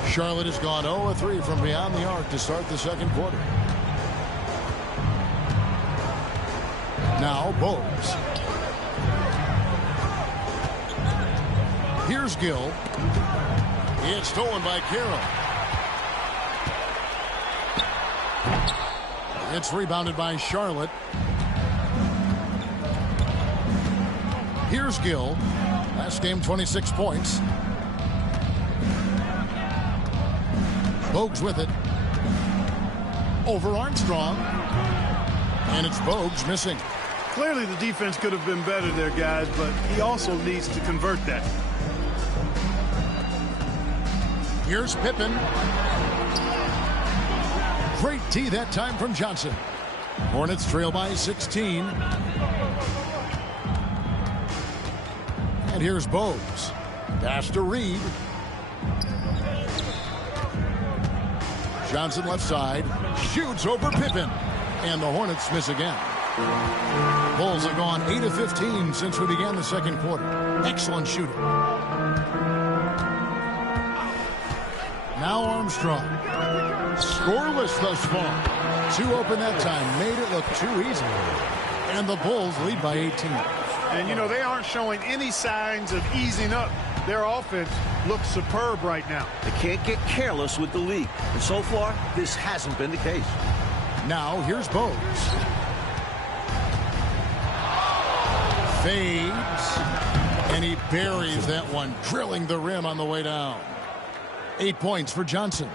Charlotte has gone 0-3 from beyond the arc to start the second quarter. Now Bogues. Here's Gill. It's stolen by Carroll. It's rebounded by Charlotte. Here's Gill. Last game, 26 points. Bogues with it. over Armstrong. And it's Bogues missing. Clearly the defense could have been better there, guys, but he also needs to convert that. Here's Pippen. Great tee that time from Johnson. Hornets trail by 16. And here's Bogues. Pass to Reed. Johnson left side. Shoots over Pippen. And the Hornets miss again. Bulls have gone 8 of 15 since we began the second quarter. Excellent shooting. Now Armstrong. Scoreless thus far. 2 open that time. Made it look too easy. And the Bulls lead by 18. And, you know, they aren't showing any signs of easing up. Their offense looks superb right now. They can't get careless with the lead. And so far, this hasn't been the case. Now here's Bogues. Fades. And he buries that one, drilling the rim on the way down. 8 points for Johnson.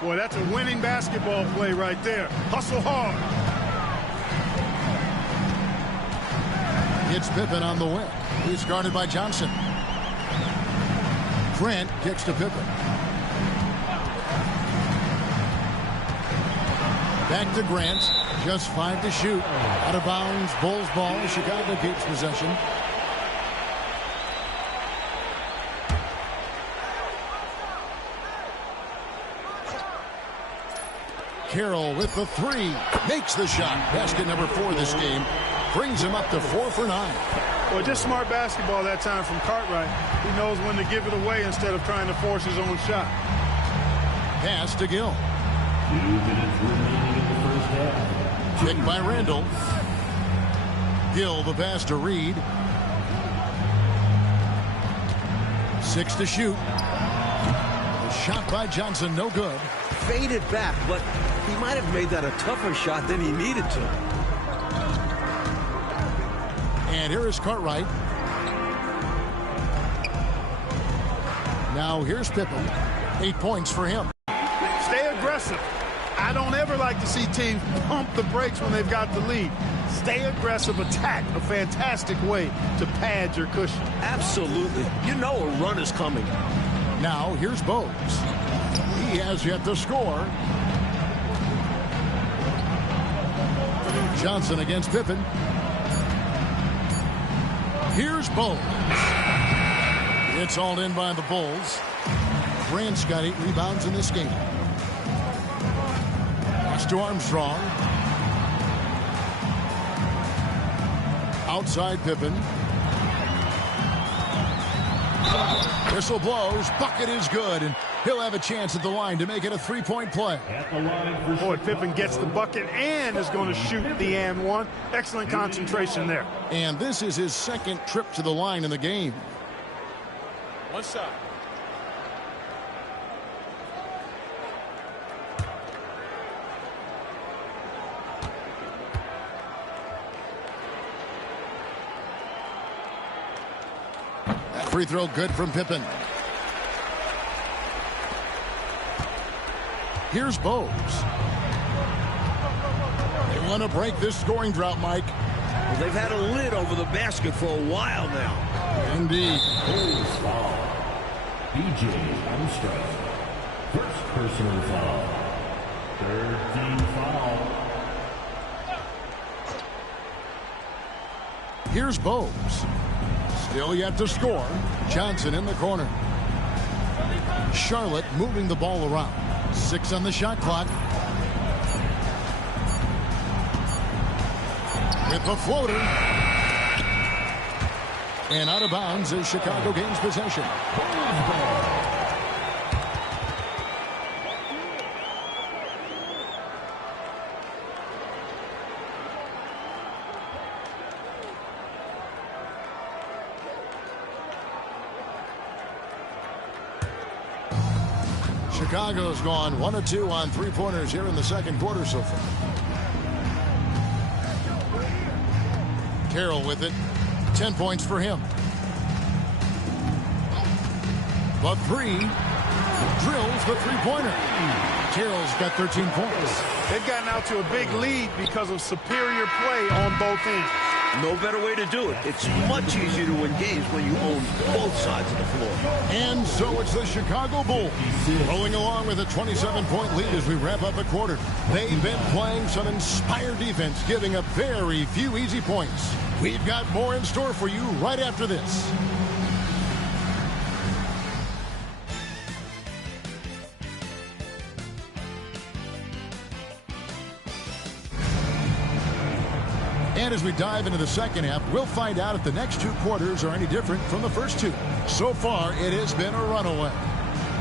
Boy, that's a winning basketball play right there. Hustle hard. It's Pippen on the wing. He's guarded by Johnson. Grant kicks to Pippen. Back to Grant. Just 5 to shoot. Out of bounds. Bulls ball. Chicago keeps possession. Carroll with the 3. Makes the shot. Basket number 4 this game. Brings him up to 4 for 9. Well, just smart basketball that time from Cartwright. He knows when to give it away instead of trying to force his own shot. Pass to Gill. 2 minutes remaining in the first half. Picked by Randall. Gill the pass to Reed. 6 to shoot. The shot by Johnson, no good. Faded back, but he might have made that a tougher shot than he needed to. And here is Cartwright. Now here's Pippen. 8 points for him. Stay aggressive. I don't ever like to see teams pump the brakes when they've got the lead. Stay aggressive, attack. A fantastic way to pad your cushion. Absolutely. You know a run is coming. Now here's Bogues. He has yet to score. Johnson against Pippen. Here's Bogues. It's all in by the Bulls. Grant's got 8 rebounds in this game. Pass to Armstrong. Outside Pippen. Whistle blows. Bucket is good. And he'll have a chance at the line to make it a 3-point play. At the line for Boy, Pippen gets the bucket and is going to shoot the and one. Excellent concentration there. And this is his second trip to the line in the game. One shot. That free throw good from Pippen. Here's Bogues. They want to break this scoring drought, Mike. Well, they've had a lid over the basket for a while now. Indeed. Bulls foul. B.J. Armstrong. First personal foul. Third team foul. Here's Bogues. Still yet to score. Johnson in the corner. Charlotte moving the ball around. 6 on the shot clock. With the floater. And out of bounds as Chicago gains possession. Chicago's gone 1 of 2 on 3-pointers here in the second quarter so far. Carroll with it. 10 points for him. But 3 drills the 3-pointer. Carroll's got 13 points. They've gotten out to a big lead because of superior play on both ends. No better way to do it. It's much easier to win games when you own both sides of the floor. And so it's the Chicago Bulls rolling along with a 27-point lead as we wrap up a quarter. They've been playing some inspired defense, giving up very few easy points. We've got more in store for you right after this. And as we dive into the second half, we'll find out if the next two quarters are any different from the first two. So far, it has been a runaway.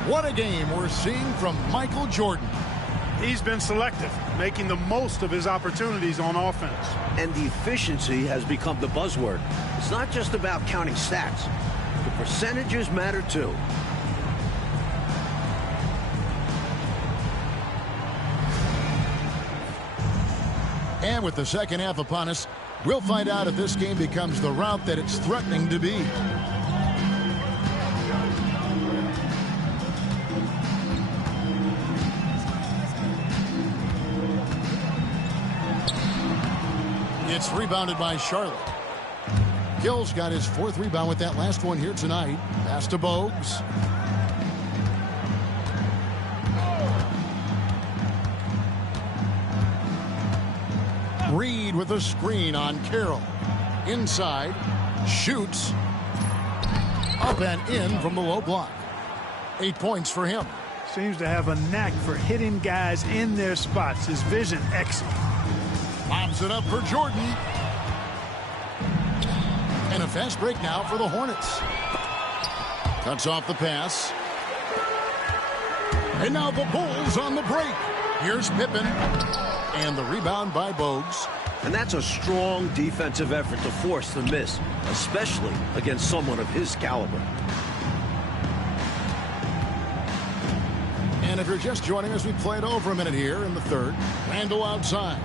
What a game we're seeing from Michael Jordan. He's been selective, making the most of his opportunities on offense. And the efficiency has become the buzzword. It's not just about counting stats. The percentages matter too. And with the second half upon us, we'll find out if this game becomes the route that it's threatening to be. It's rebounded by Charlotte. Gill's got his fourth rebound with that last one here tonight. Pass to Bogues. Reed with a screen on Carroll. Inside. Shoots. Up and in from the low block. 8 points for him. Seems to have a knack for hitting guys in their spots. His vision excellent. Lobs it up for Jordan. And a fast break now for the Hornets. Cuts off the pass. And now the Bulls on the break. Here's Pippen. And the rebound by Bogues. And that's a strong defensive effort to force the miss, especially against someone of his caliber. And if you're just joining us, we played over a minute here in the third. Randall outside.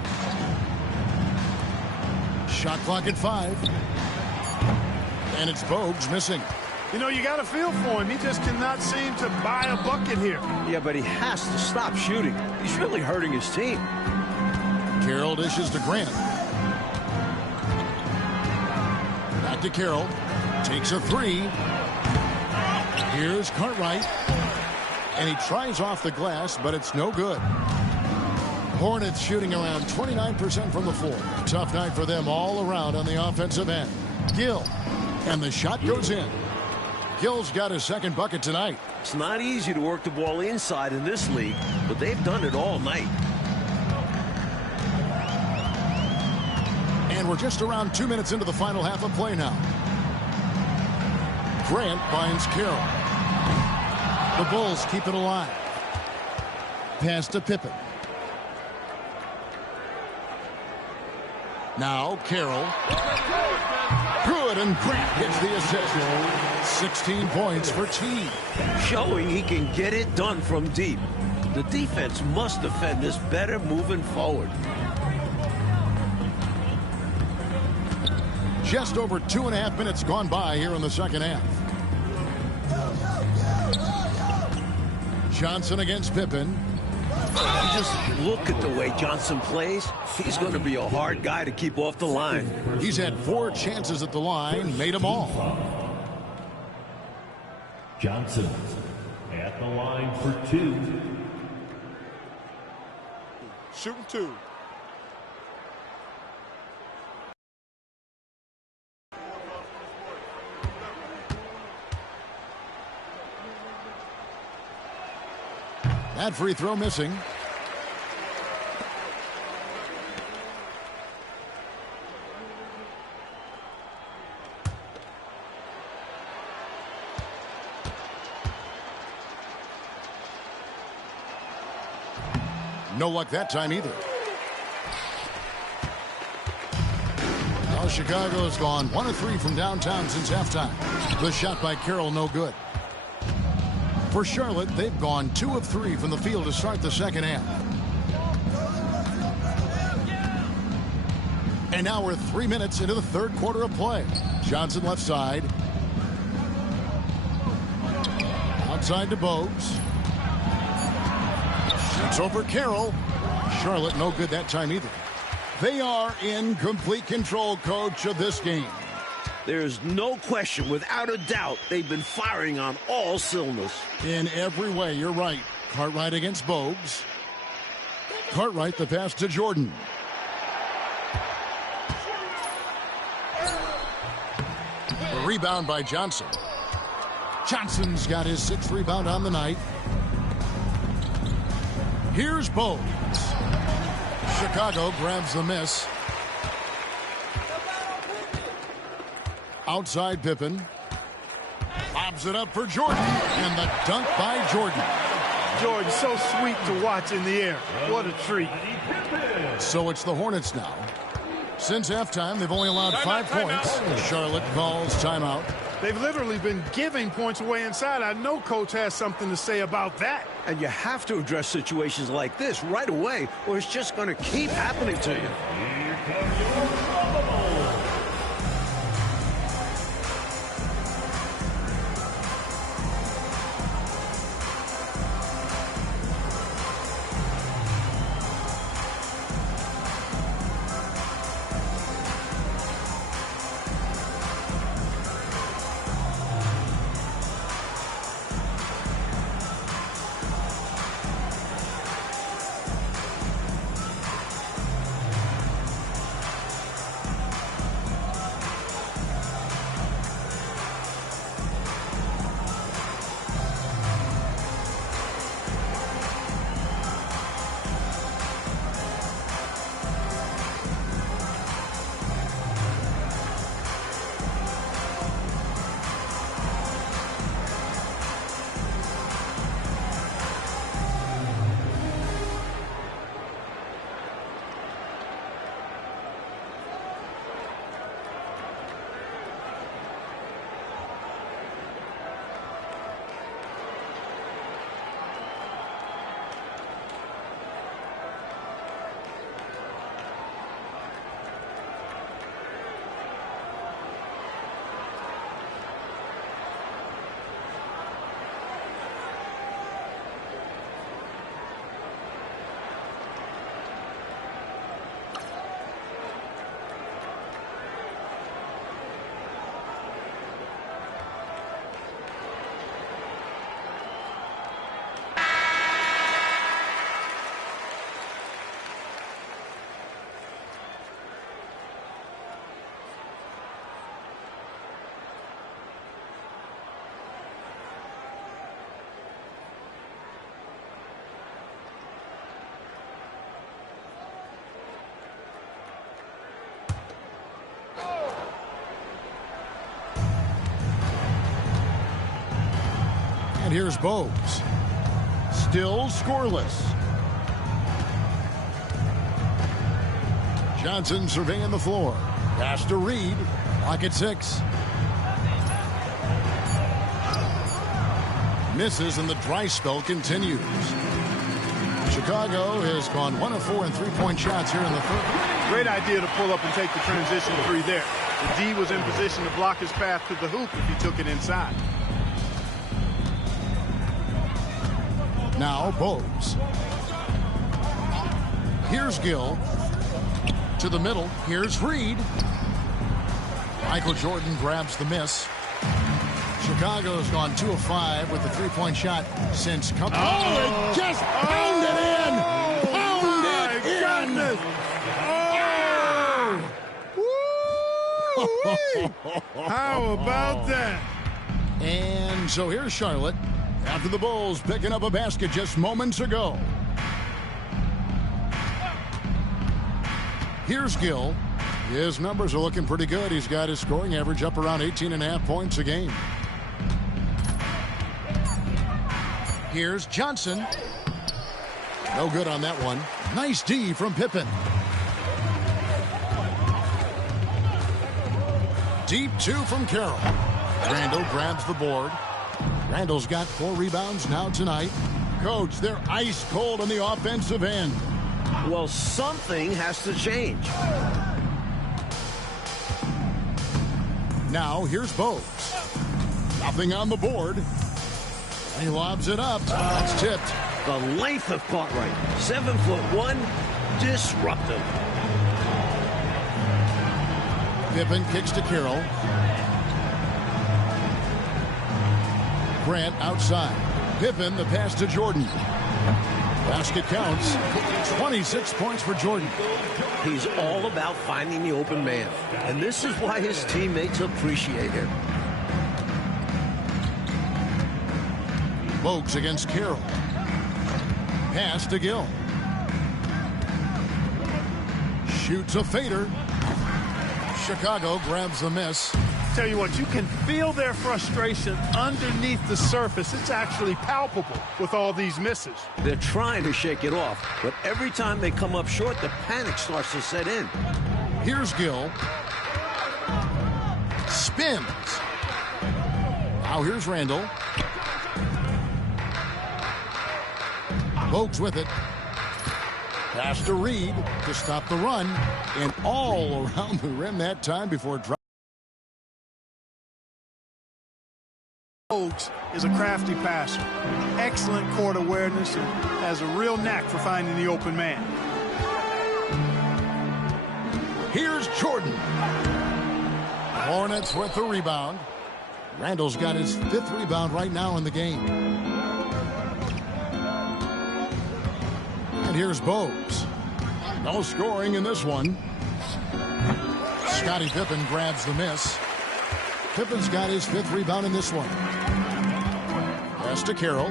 Shot clock at 5. And it's Bogues missing. You know, you got to feel for him. He just cannot seem to buy a bucket here. Yeah, but he has to stop shooting. He's really hurting his team. Carroll dishes to Grant. Back to Carroll. Takes a 3. Here's Cartwright. And he tries off the glass, but it's no good. Hornets shooting around 29% from the floor. Tough night for them all around on the offensive end. Gill. And the shot goes in. Gill's got his second bucket tonight. It's not easy to work the ball inside in this league, but they've done it all night. And we're just around 2 minutes into the final half of play now. Grant finds Carroll. The Bulls keep it alive. Pass to Pippen. Now Carroll. Good, and Grant gets the assist. 16 points for T. Showing he can get it done from deep. The defense must defend this better moving forward. Just over 2.5 minutes gone by here in the second half. Johnson against Pippen. Just look at the way Johnson plays. He's going to be a hard guy to keep off the line. He's had 4 chances at the line, made them all. Johnson at the line for 2. Shooting 2. That free throw missing. No luck that time either. Now Chicago has gone 1 of 3 from downtown since halftime. The shot by Carroll no good. For Charlotte, they've gone 2 of 3 from the field to start the second half. And now we're 3 minutes into the third quarter of play. Johnson left side. Outside to Bogues. It's over Carroll. Charlotte no good that time either. They are in complete control, coach, of this game. There's no question, without a doubt, they've been firing on all cylinders. In every way, you're right. Cartwright against Bogues. Cartwright the pass to Jordan. A rebound by Johnson. Johnson's got his 6th rebound on the night. Here's Bogues. Chicago grabs the miss. Outside Pippen. Lobs it up for Jordan. And the dunk by Jordan. Jordan, so sweet to watch in the air. What a treat. So it's the Hornets now. Since halftime, they've only allowed 5 points. Charlotte calls timeout. They've literally been giving points away inside. I know Coach has something to say about that. And you have to address situations like this right away, or it's just going to keep happening to you. Here comes your bubble. And here's Bogues. Still scoreless. Johnson surveying the floor. Pass to Reed. Clock at 6. Misses and the dry spell continues. Chicago has gone 1 of 4 in three-point shots here in the third. Great idea to pull up and take the transition three there. The D was in position to block his path to the hoop if he took it inside. Now Bogues. Here's Gill. To the middle. Here's Reed. Michael Jordan grabs the miss. Chicago's gone 2 of 5 with the three-point shot since coming. Oh, it just pounded in! Pounded in! Oh! How about that? And so here's Charlotte after the Bulls picking up a basket just moments ago. Here's Gill. His numbers are looking pretty good. He's got his scoring average up around 18.5 points a game. Here's Johnson. No good on that one. Nice D from Pippen. Deep 2 from Carroll. Randall grabs the board. Randall's got 4 rebounds now tonight. Coach, they're ice cold on the offensive end. Well, something has to change. Now here's Bogues. Nothing on the board. He lobs it up. It's tipped. The length of Cartwright. 7'1", disruptive. Pippen kicks to Carroll. Grant outside. Pippen, the pass to Jordan. Basket counts. 26 points for Jordan. He's all about finding the open man. And this is why his teammates appreciate him. Bogues against Carroll. Pass to Gill. Shoots a fader. Chicago grabs the miss. Tell you what, you can feel their frustration underneath the surface. It's actually palpable with all these misses. They're trying to shake it off, but every time they come up short, the panic starts to set in. Here's Gill. Spins. Now here's Randall. Bogues with it. Pass to Reed to stop the run. And all around the rim that time before dropping. Bogues is a crafty passer. Excellent court awareness and has a real knack for finding the open man. Here's Jordan. Hornets with the rebound. Randall's got his 5th rebound right now in the game. And here's Bogues. No scoring in this one. Scottie Pippen grabs the miss. Pippen's got his 5th rebound in this one. Pass to Carroll.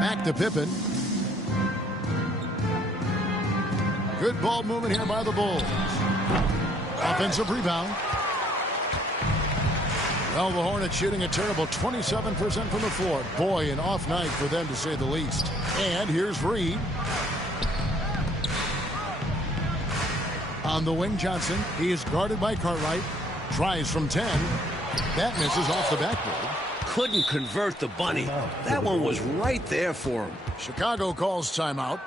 Back to Pippen. Good ball movement here by the Bulls. Offensive rebound. Well, the Hornets shooting a terrible 27% from the floor. Boy, an off night for them, to say the least. And here's Reed. On the wing, Johnson. He is guarded by Cartwright. Tries from 10. That misses off the backboard. Couldn't convert the bunny. That one was right there for him. Chicago calls timeout.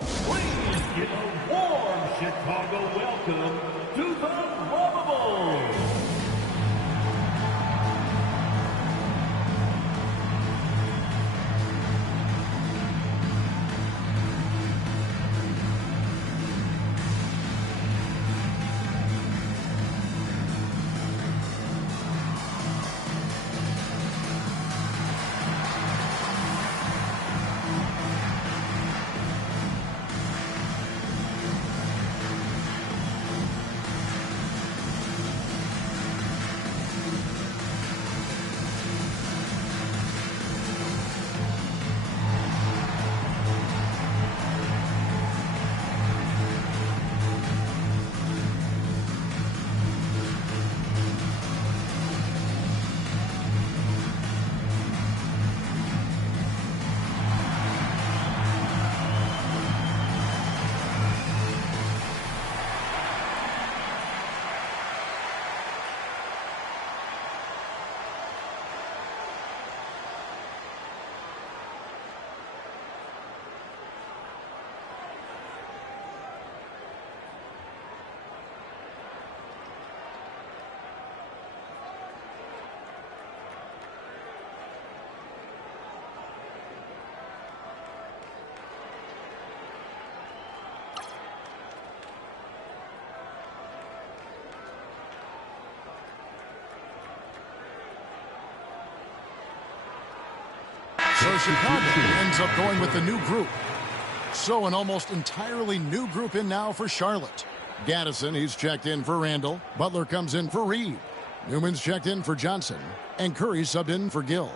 Please give a warm Chicago welcome to the Lovables. So Chicago ends up going with the new group. So an almost entirely new group in now for Charlotte. Gaddison, he's checked in for Randall. Butler comes in for Reed. Newman's checked in for Johnson. And Curry subbed in for Gill.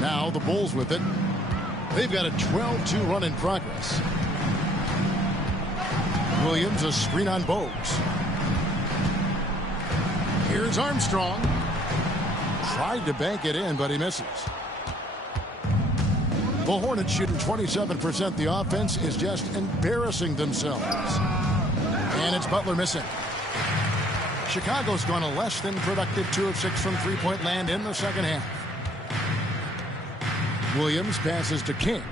Now the Bulls with it. They've got a 12-2 run in progress. Williams, a screen on Bogues. Here's Armstrong. Tried to bank it in, but he misses. The Hornets shooting 27%. The offense is just embarrassing themselves. And it's Butler missing. Chicago's gone a less than productive 2 of 6 from three-point land in the second half. Williams passes to King.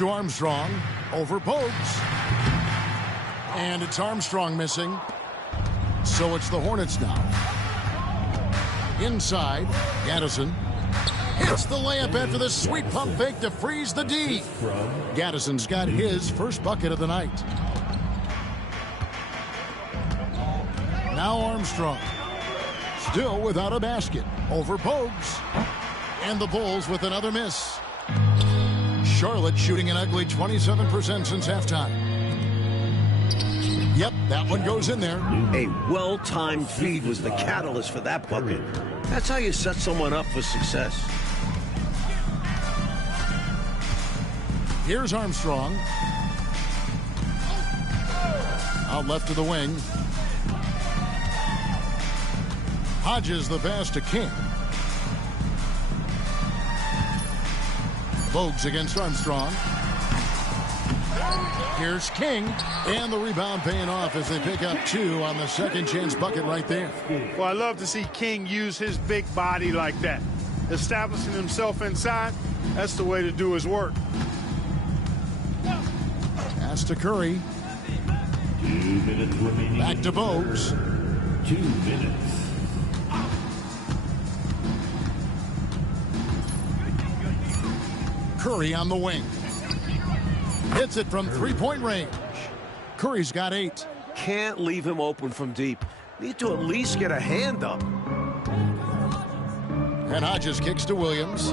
to Armstrong. Over Bogues. And it's Armstrong missing. So it's the Hornets now. Inside, Gaddison hits the layup after the sweet pump fake to freeze the D. Gaddison's got his first bucket of the night. Now Armstrong. Still without a basket. Over Bogues. And the Bulls with another miss. Charlotte shooting an ugly 27% since halftime. Yep, that one goes in there. A well-timed feed was the catalyst for that bucket. That's how you set someone up for success. Here's Armstrong. Out left to the wing. Hodges the pass to King. Bogues against Armstrong. Here's King, and the rebound paying off as they pick up 2 on the second chance bucket right there. Well, I love to see King use his big body like that. Establishing himself inside, that's the way to do his work. Pass to Curry. 2 minutes remaining. Back to Bogues. 2 minutes. Curry on the wing. Hits it from three-point range. Curry's got 8. Can't leave him open from deep. Need to at least get a hand up. And Hodges kicks to Williams.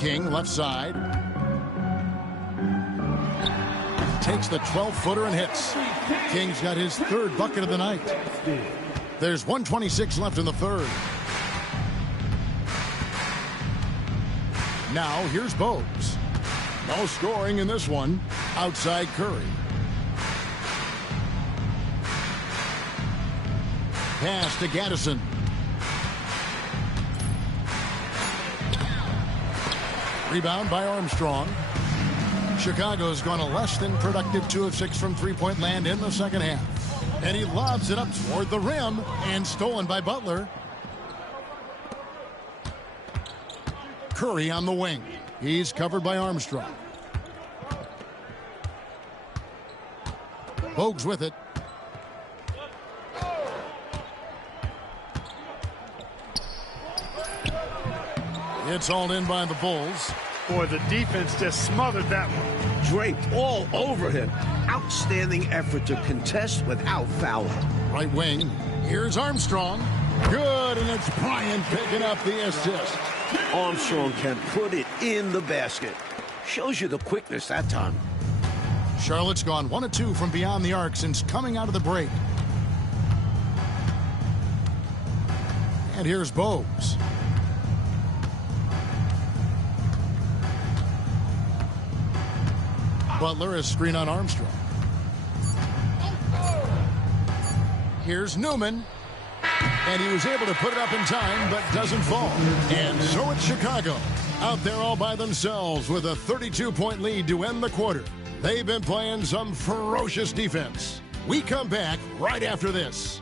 King left side. Takes the 12-footer and hits. King's got his 3rd bucket of the night. There's 1:26 left in the 3rd. Now here's Bogues. No scoring in this one. Outside Curry. Pass to Gaddison. Rebound by Armstrong. Chicago's gone a less than productive 2 of 6 from three-point land in the second half. And he lobs it up toward the rim and stolen by Butler. Curry on the wing. He's covered by Armstrong. Bogues with it. It's all in by the Bulls. Boy, the defense just smothered that one. Draped all over him. Outstanding effort to contest without fouling. Right wing. Here's Armstrong. Good, and it's Bryant picking up the assist. Armstrong can put it in the basket. Shows you the quickness that time. Charlotte's gone 1 of 2 from beyond the arc since coming out of the break. And here's Bogues. Butler is screen on Armstrong. Here's Newman. And he was able to put it up in time, but doesn't fall. And so it's Chicago, out there all by themselves with a 32-point lead to end the quarter. They've been playing some ferocious defense. We come back right after this.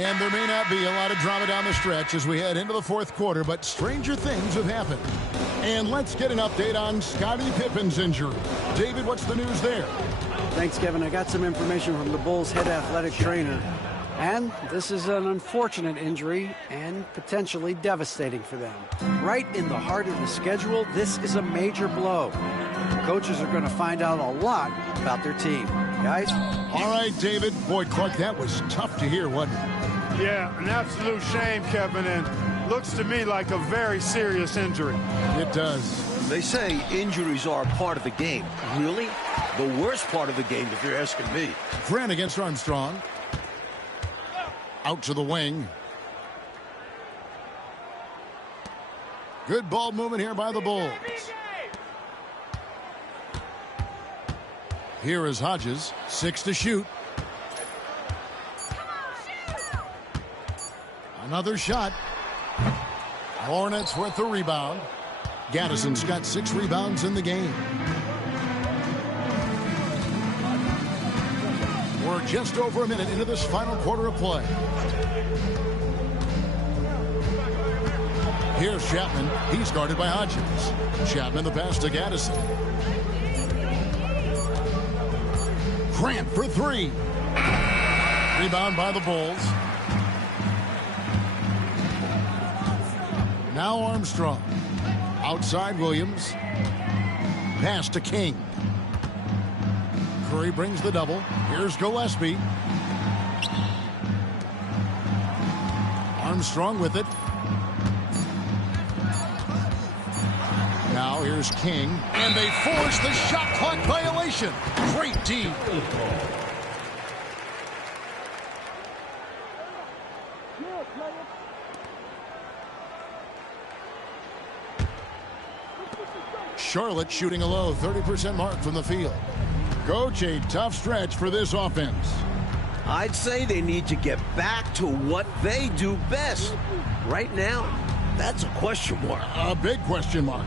And there may not be a lot of drama down the stretch as we head into the 4th quarter, but stranger things have happened. And let's get an update on Scottie Pippen's injury. David, what's the news there? Thanks, Kevin. I got some information from the Bulls' head athletic trainer. And this is an unfortunate injury and potentially devastating for them. Right in the heart of the schedule, this is a major blow. The coaches are going to find out a lot about their team. Guys? All right, David. Boy, Clark, that was tough to hear, wasn't it? Yeah, an absolute shame, Kevin, and looks to me like a very serious injury. It does. They say injuries are a part of the game. Really? The worst part of the game, if you're asking me. Grant against Armstrong. Out to the wing. Good ball movement here by the Bulls. Here is Hodges. 6 to shoot. Another shot. Hornets with the rebound. Gaddison's got 6 rebounds in the game. We're just over a minute into this final quarter of play. Here's Chapman. He's guarded by Hodges. Chapman the pass to Gaddison. Grant for 3. Rebound by the Bulls. Now Armstrong. Outside Williams. Pass to King. Curry brings the double. Here's Gillespie. Armstrong with it. Now here's King. And they force the shot clock violation. Great D. Charlotte shooting a low 30% mark from the field. Coach, a tough stretch for this offense. I'd say they need to get back to what they do best. Right now, that's a question mark. A big question mark.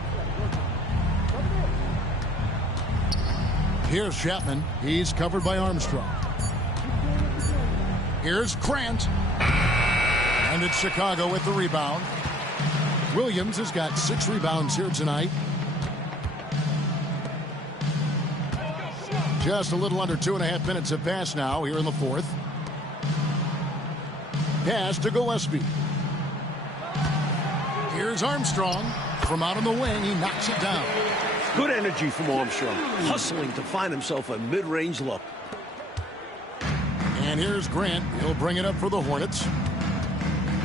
Here's Chapman. He's covered by Armstrong. Here's Grant. And it's Chicago with the rebound. Williams has got 6 rebounds here tonight. Just a little under 2.5 minutes have passed now here in the fourth. Pass to Gillespie. Here's Armstrong. From out on the wing, he knocks it down. Good energy from Armstrong, hustling to find himself a mid-range look. And here's Grant. He'll bring it up for the Hornets.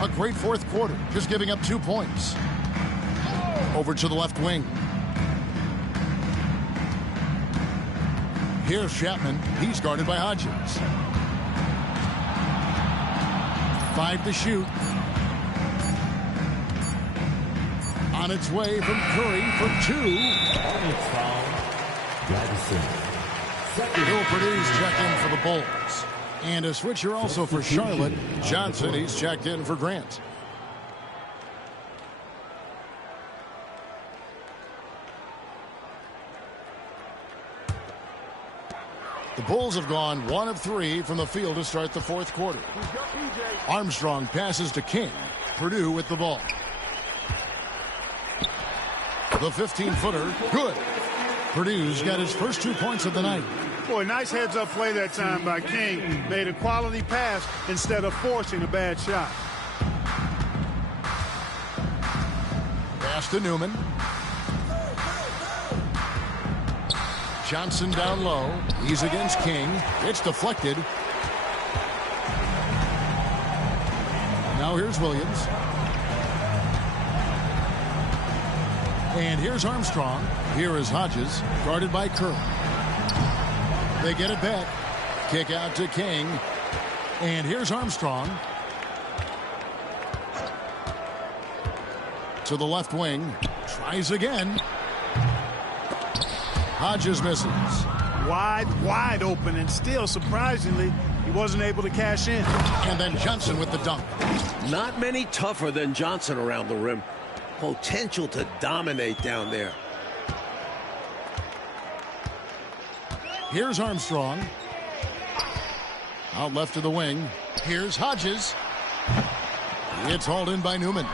A great fourth quarter, just giving up 2 points. Over to the left wing. Here's Chapman. He's guarded by Hodges. 5 to shoot. On its way from Curry for 2. He'll produce check in for the Bulls. And a switcher also for Charlotte. Johnson, he's checked in for Grant. The Bulls have gone 1 of 3 from the field to start the fourth quarter. Armstrong passes to King. Purdue with the ball. The 15-footer, good. Purdue's got his first 2 points of the night. Boy, nice heads-up play that time by King. Made a quality pass instead of forcing a bad shot. Pass to Newman. Johnson down low. He's against King. It's deflected. Now here's Williams. And here's Armstrong. Here is Hodges, guarded by Curry. They get it back. Kick out to King. And here's Armstrong. To the left wing. Tries again. Hodges misses. Wide open, and still, surprisingly, he wasn't able to cash in. And then Johnson with the dunk. Not many tougher than Johnson around the rim. Potential to dominate down there. Here's Armstrong. Out left to the wing. Here's Hodges. It's hauled in by Newman.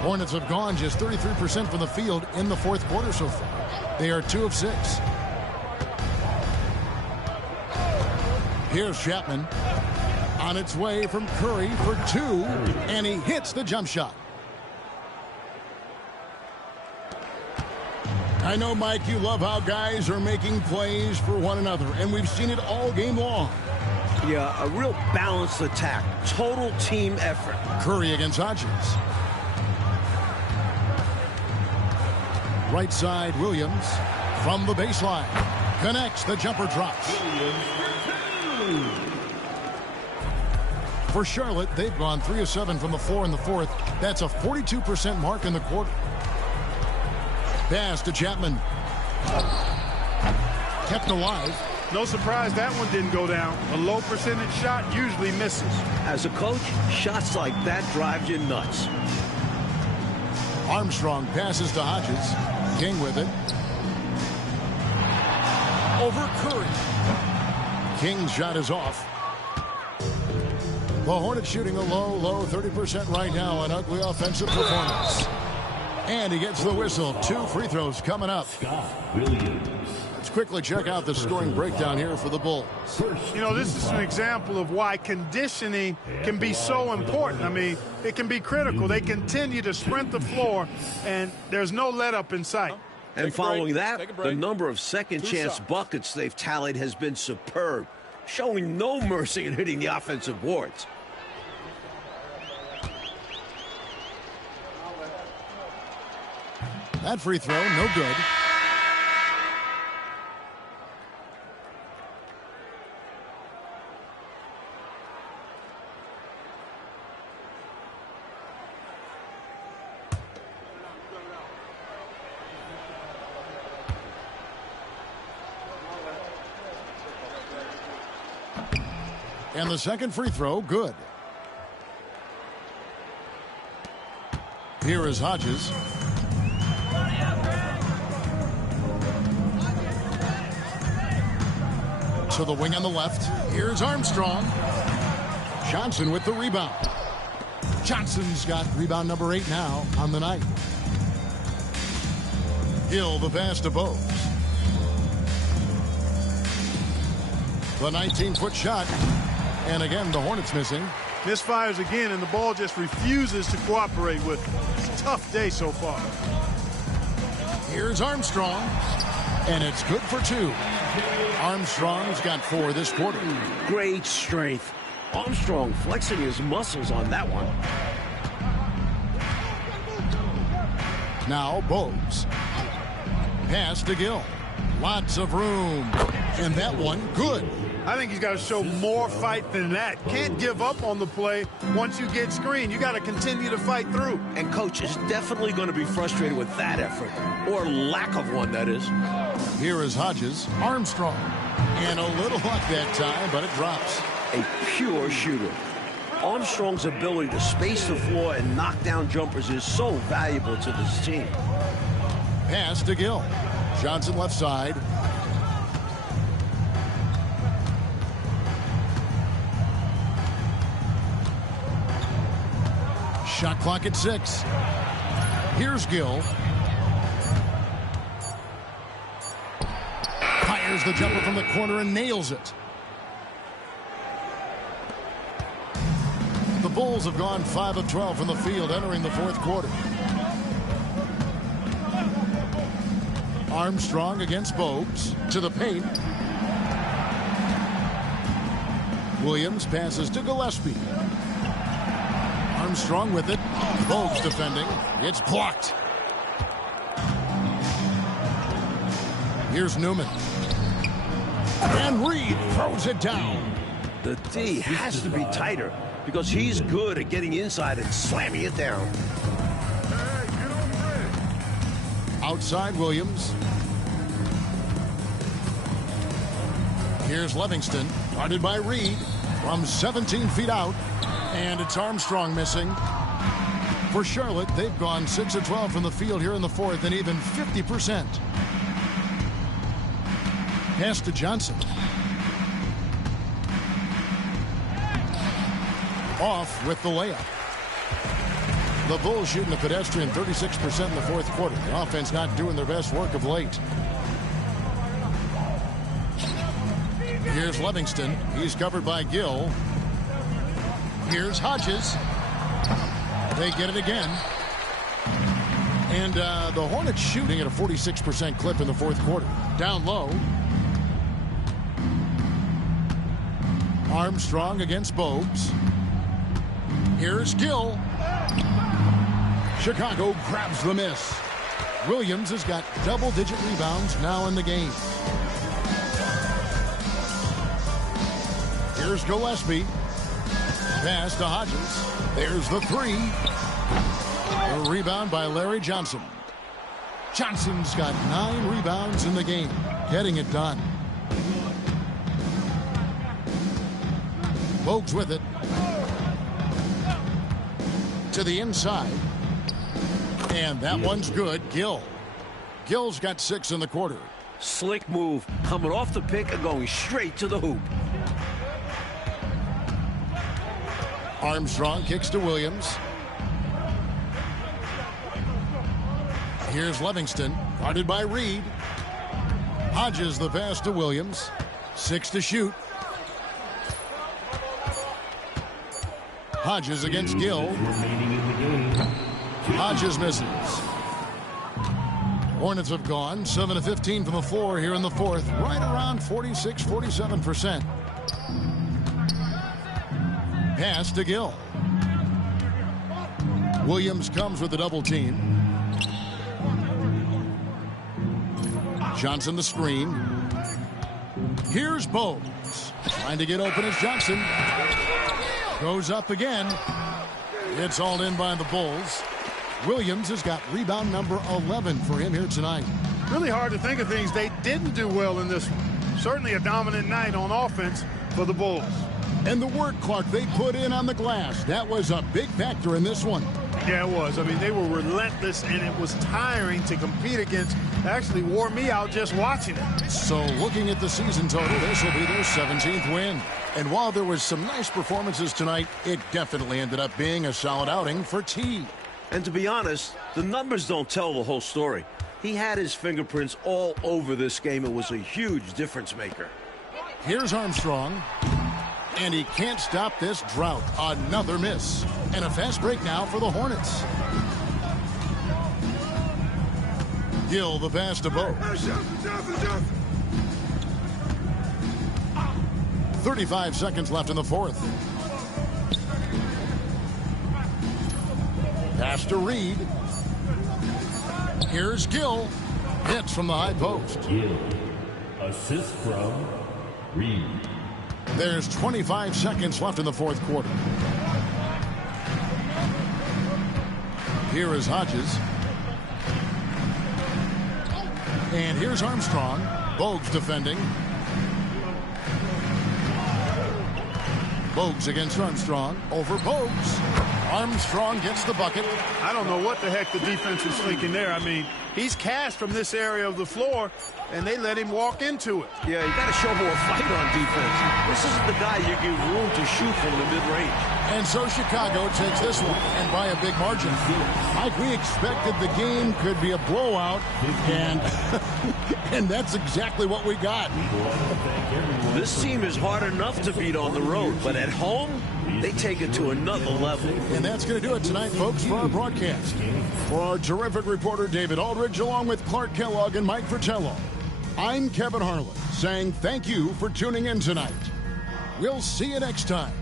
Hornets have gone just 33% from the field in the fourth quarter so far. They are 2 of 6. Here's Chapman. On its way from Curry for 2. And he hits the jump shot. I know, Mike, you love how guys are making plays for one another, and we've seen it all game long. Yeah, a real balanced attack. Total team effort. Curry against Hodges. Right side, Williams. From the baseline. Connects, the jumper drops. For Charlotte, they've gone 3 of 7 from the floor in the fourth. That's a 42% mark in the quarter. Pass to Chapman. Kept alive. No surprise that one didn't go down. A low percentage shot usually misses. As a coach, shots like that drive you nuts. Armstrong passes to Hodges. King with it. Over Curry. King's shot is off. The Hornets shooting a low 30% right now. An ugly offensive performance. And he gets the whistle. 2 free throws coming up. Scott Williams. Let's quickly check out the scoring breakdown here for the Bulls. You know, this is an example of why conditioning can be so important. I mean, it can be critical. They continue to sprint the floor, and there's no let-up in sight. And following that, the number of second-chance buckets they've tallied has been superb, showing no mercy in hitting the offensive boards. That free throw, no good. And the second free throw, good. Here is Hodges. To the wing on the left. Here's Armstrong. Johnson with the rebound. Johnson's got rebound number 8 now on the night. Hill the pass to Bose. The 19-foot shot. And again, the Hornets missing. Misfires again, and the ball just refuses to cooperate with him. It's a tough day so far. Here's Armstrong. And it's good for 2. Armstrong's got 4 this quarter. Great strength. Armstrong flexing his muscles on that one. Now Bose. Pass to Gill. Lots of room. And that one, good. I think he's got to show more fight than that. Can't give up on the play once you get screened. You got to continue to fight through. And coach is definitely going to be frustrated with that effort, or lack of one, that is. Here is Hodges. Armstrong. And a little luck that time, but it drops. A pure shooter. Armstrong's ability to space the floor and knock down jumpers is so valuable to this team. Pass to Gill. Johnson left side. Shot clock at 6. Here's Gill. Fires the jumper from the corner and nails it. The Bulls have gone 5 of 12 from the field entering the 4th quarter. Armstrong against Bose. To the paint. Williams passes to Gillespie. Armstrong with it. Bose defending. It's blocked. Here's Newman. And Reed throws it down. The D has to be tighter because he's good at getting inside and slamming it down. Outside Williams. Here's Livingston. Guarded by Reed from 17 feet out. And it's Armstrong missing. For Charlotte, they've gone 6 of 12 from the field here in the 4th and even 50%. Pass to Johnson. Off with the layup. The Bulls shooting a pedestrian 36% in the 4th quarter. The offense not doing their best work of late. Here's Livingston. He's covered by Gill. Here's Hodges. They get it again. And the Hornets shooting at a 46% clip in the 4th quarter. Down low. Armstrong against Bose. Here's Gill. Chicago grabs the miss. Williams has got double-digit rebounds now in the game. Here's Gillespie. Pass to Hodges. There's the 3. A rebound by Larry Johnson. Johnson's got 9 rebounds in the game. Getting it done. Bogues with it. To the inside. And that one's good. Gill. Gill's got 6 in the quarter. Slick move, coming off the pick and going straight to the hoop. Armstrong kicks to Williams. Here's Livingston, guarded by Reed. Hodges the pass to Williams. 6 to shoot. Hodges against Gill. Hodges misses. Hornets have gone 7 of 15 from the floor here in the fourth, right around 46-47%. Pass to Gill. Williams comes with the double team. Johnson the screen. Here's Bogues. Trying to get open as Johnson. Goes up again. It's all in by the Bulls. Williams has got rebound number 11 for him here tonight. Really hard to think of things they didn't do well in this one. Certainly a dominant night on offense for the Bulls. And the work, Clark, they put in on the glass. That was a big factor in this one. Yeah, it was. I mean, they were relentless, and it was tiring to compete against. Actually wore me out just watching it. So looking at the season total, this will be their 17th win. And while there was some nice performances tonight, it definitely ended up being a solid outing for T. And to be honest, the numbers don't tell the whole story. He had his fingerprints all over this game. It was a huge difference maker. Here's Armstrong. And he can't stop this drought. Another miss. And a fast break now for the Hornets. Gill the pass to Bogues. 35 seconds left in the fourth. Pass to Reed. Here's Gill. Hits from the high post. Gill. Assist from Reed. There's 25 seconds left in the fourth quarter. Here is Hodges. And here's Armstrong. Bogues defending. Bogues against Armstrong. Over Bogues. Armstrong gets the bucket. I don't know what the heck the defense was thinking there. I mean, he's cast from this area of the floor, and they let him walk into it. Yeah, you got to show more fight on defense. This isn't the guy you give room to shoot from the mid-range. And so Chicago takes this one, and by a big margin. Mike, we expected the game could be a blowout, and and that's exactly what we got. This team is hard enough to beat on the road, but at home, they take it to another level. And that's going to do it tonight, folks, for our broadcast. For our terrific reporter, David Aldridge, along with Clark Kellogg and Mike Fratello, I'm Kevin Harlan, saying thank you for tuning in tonight. We'll see you next time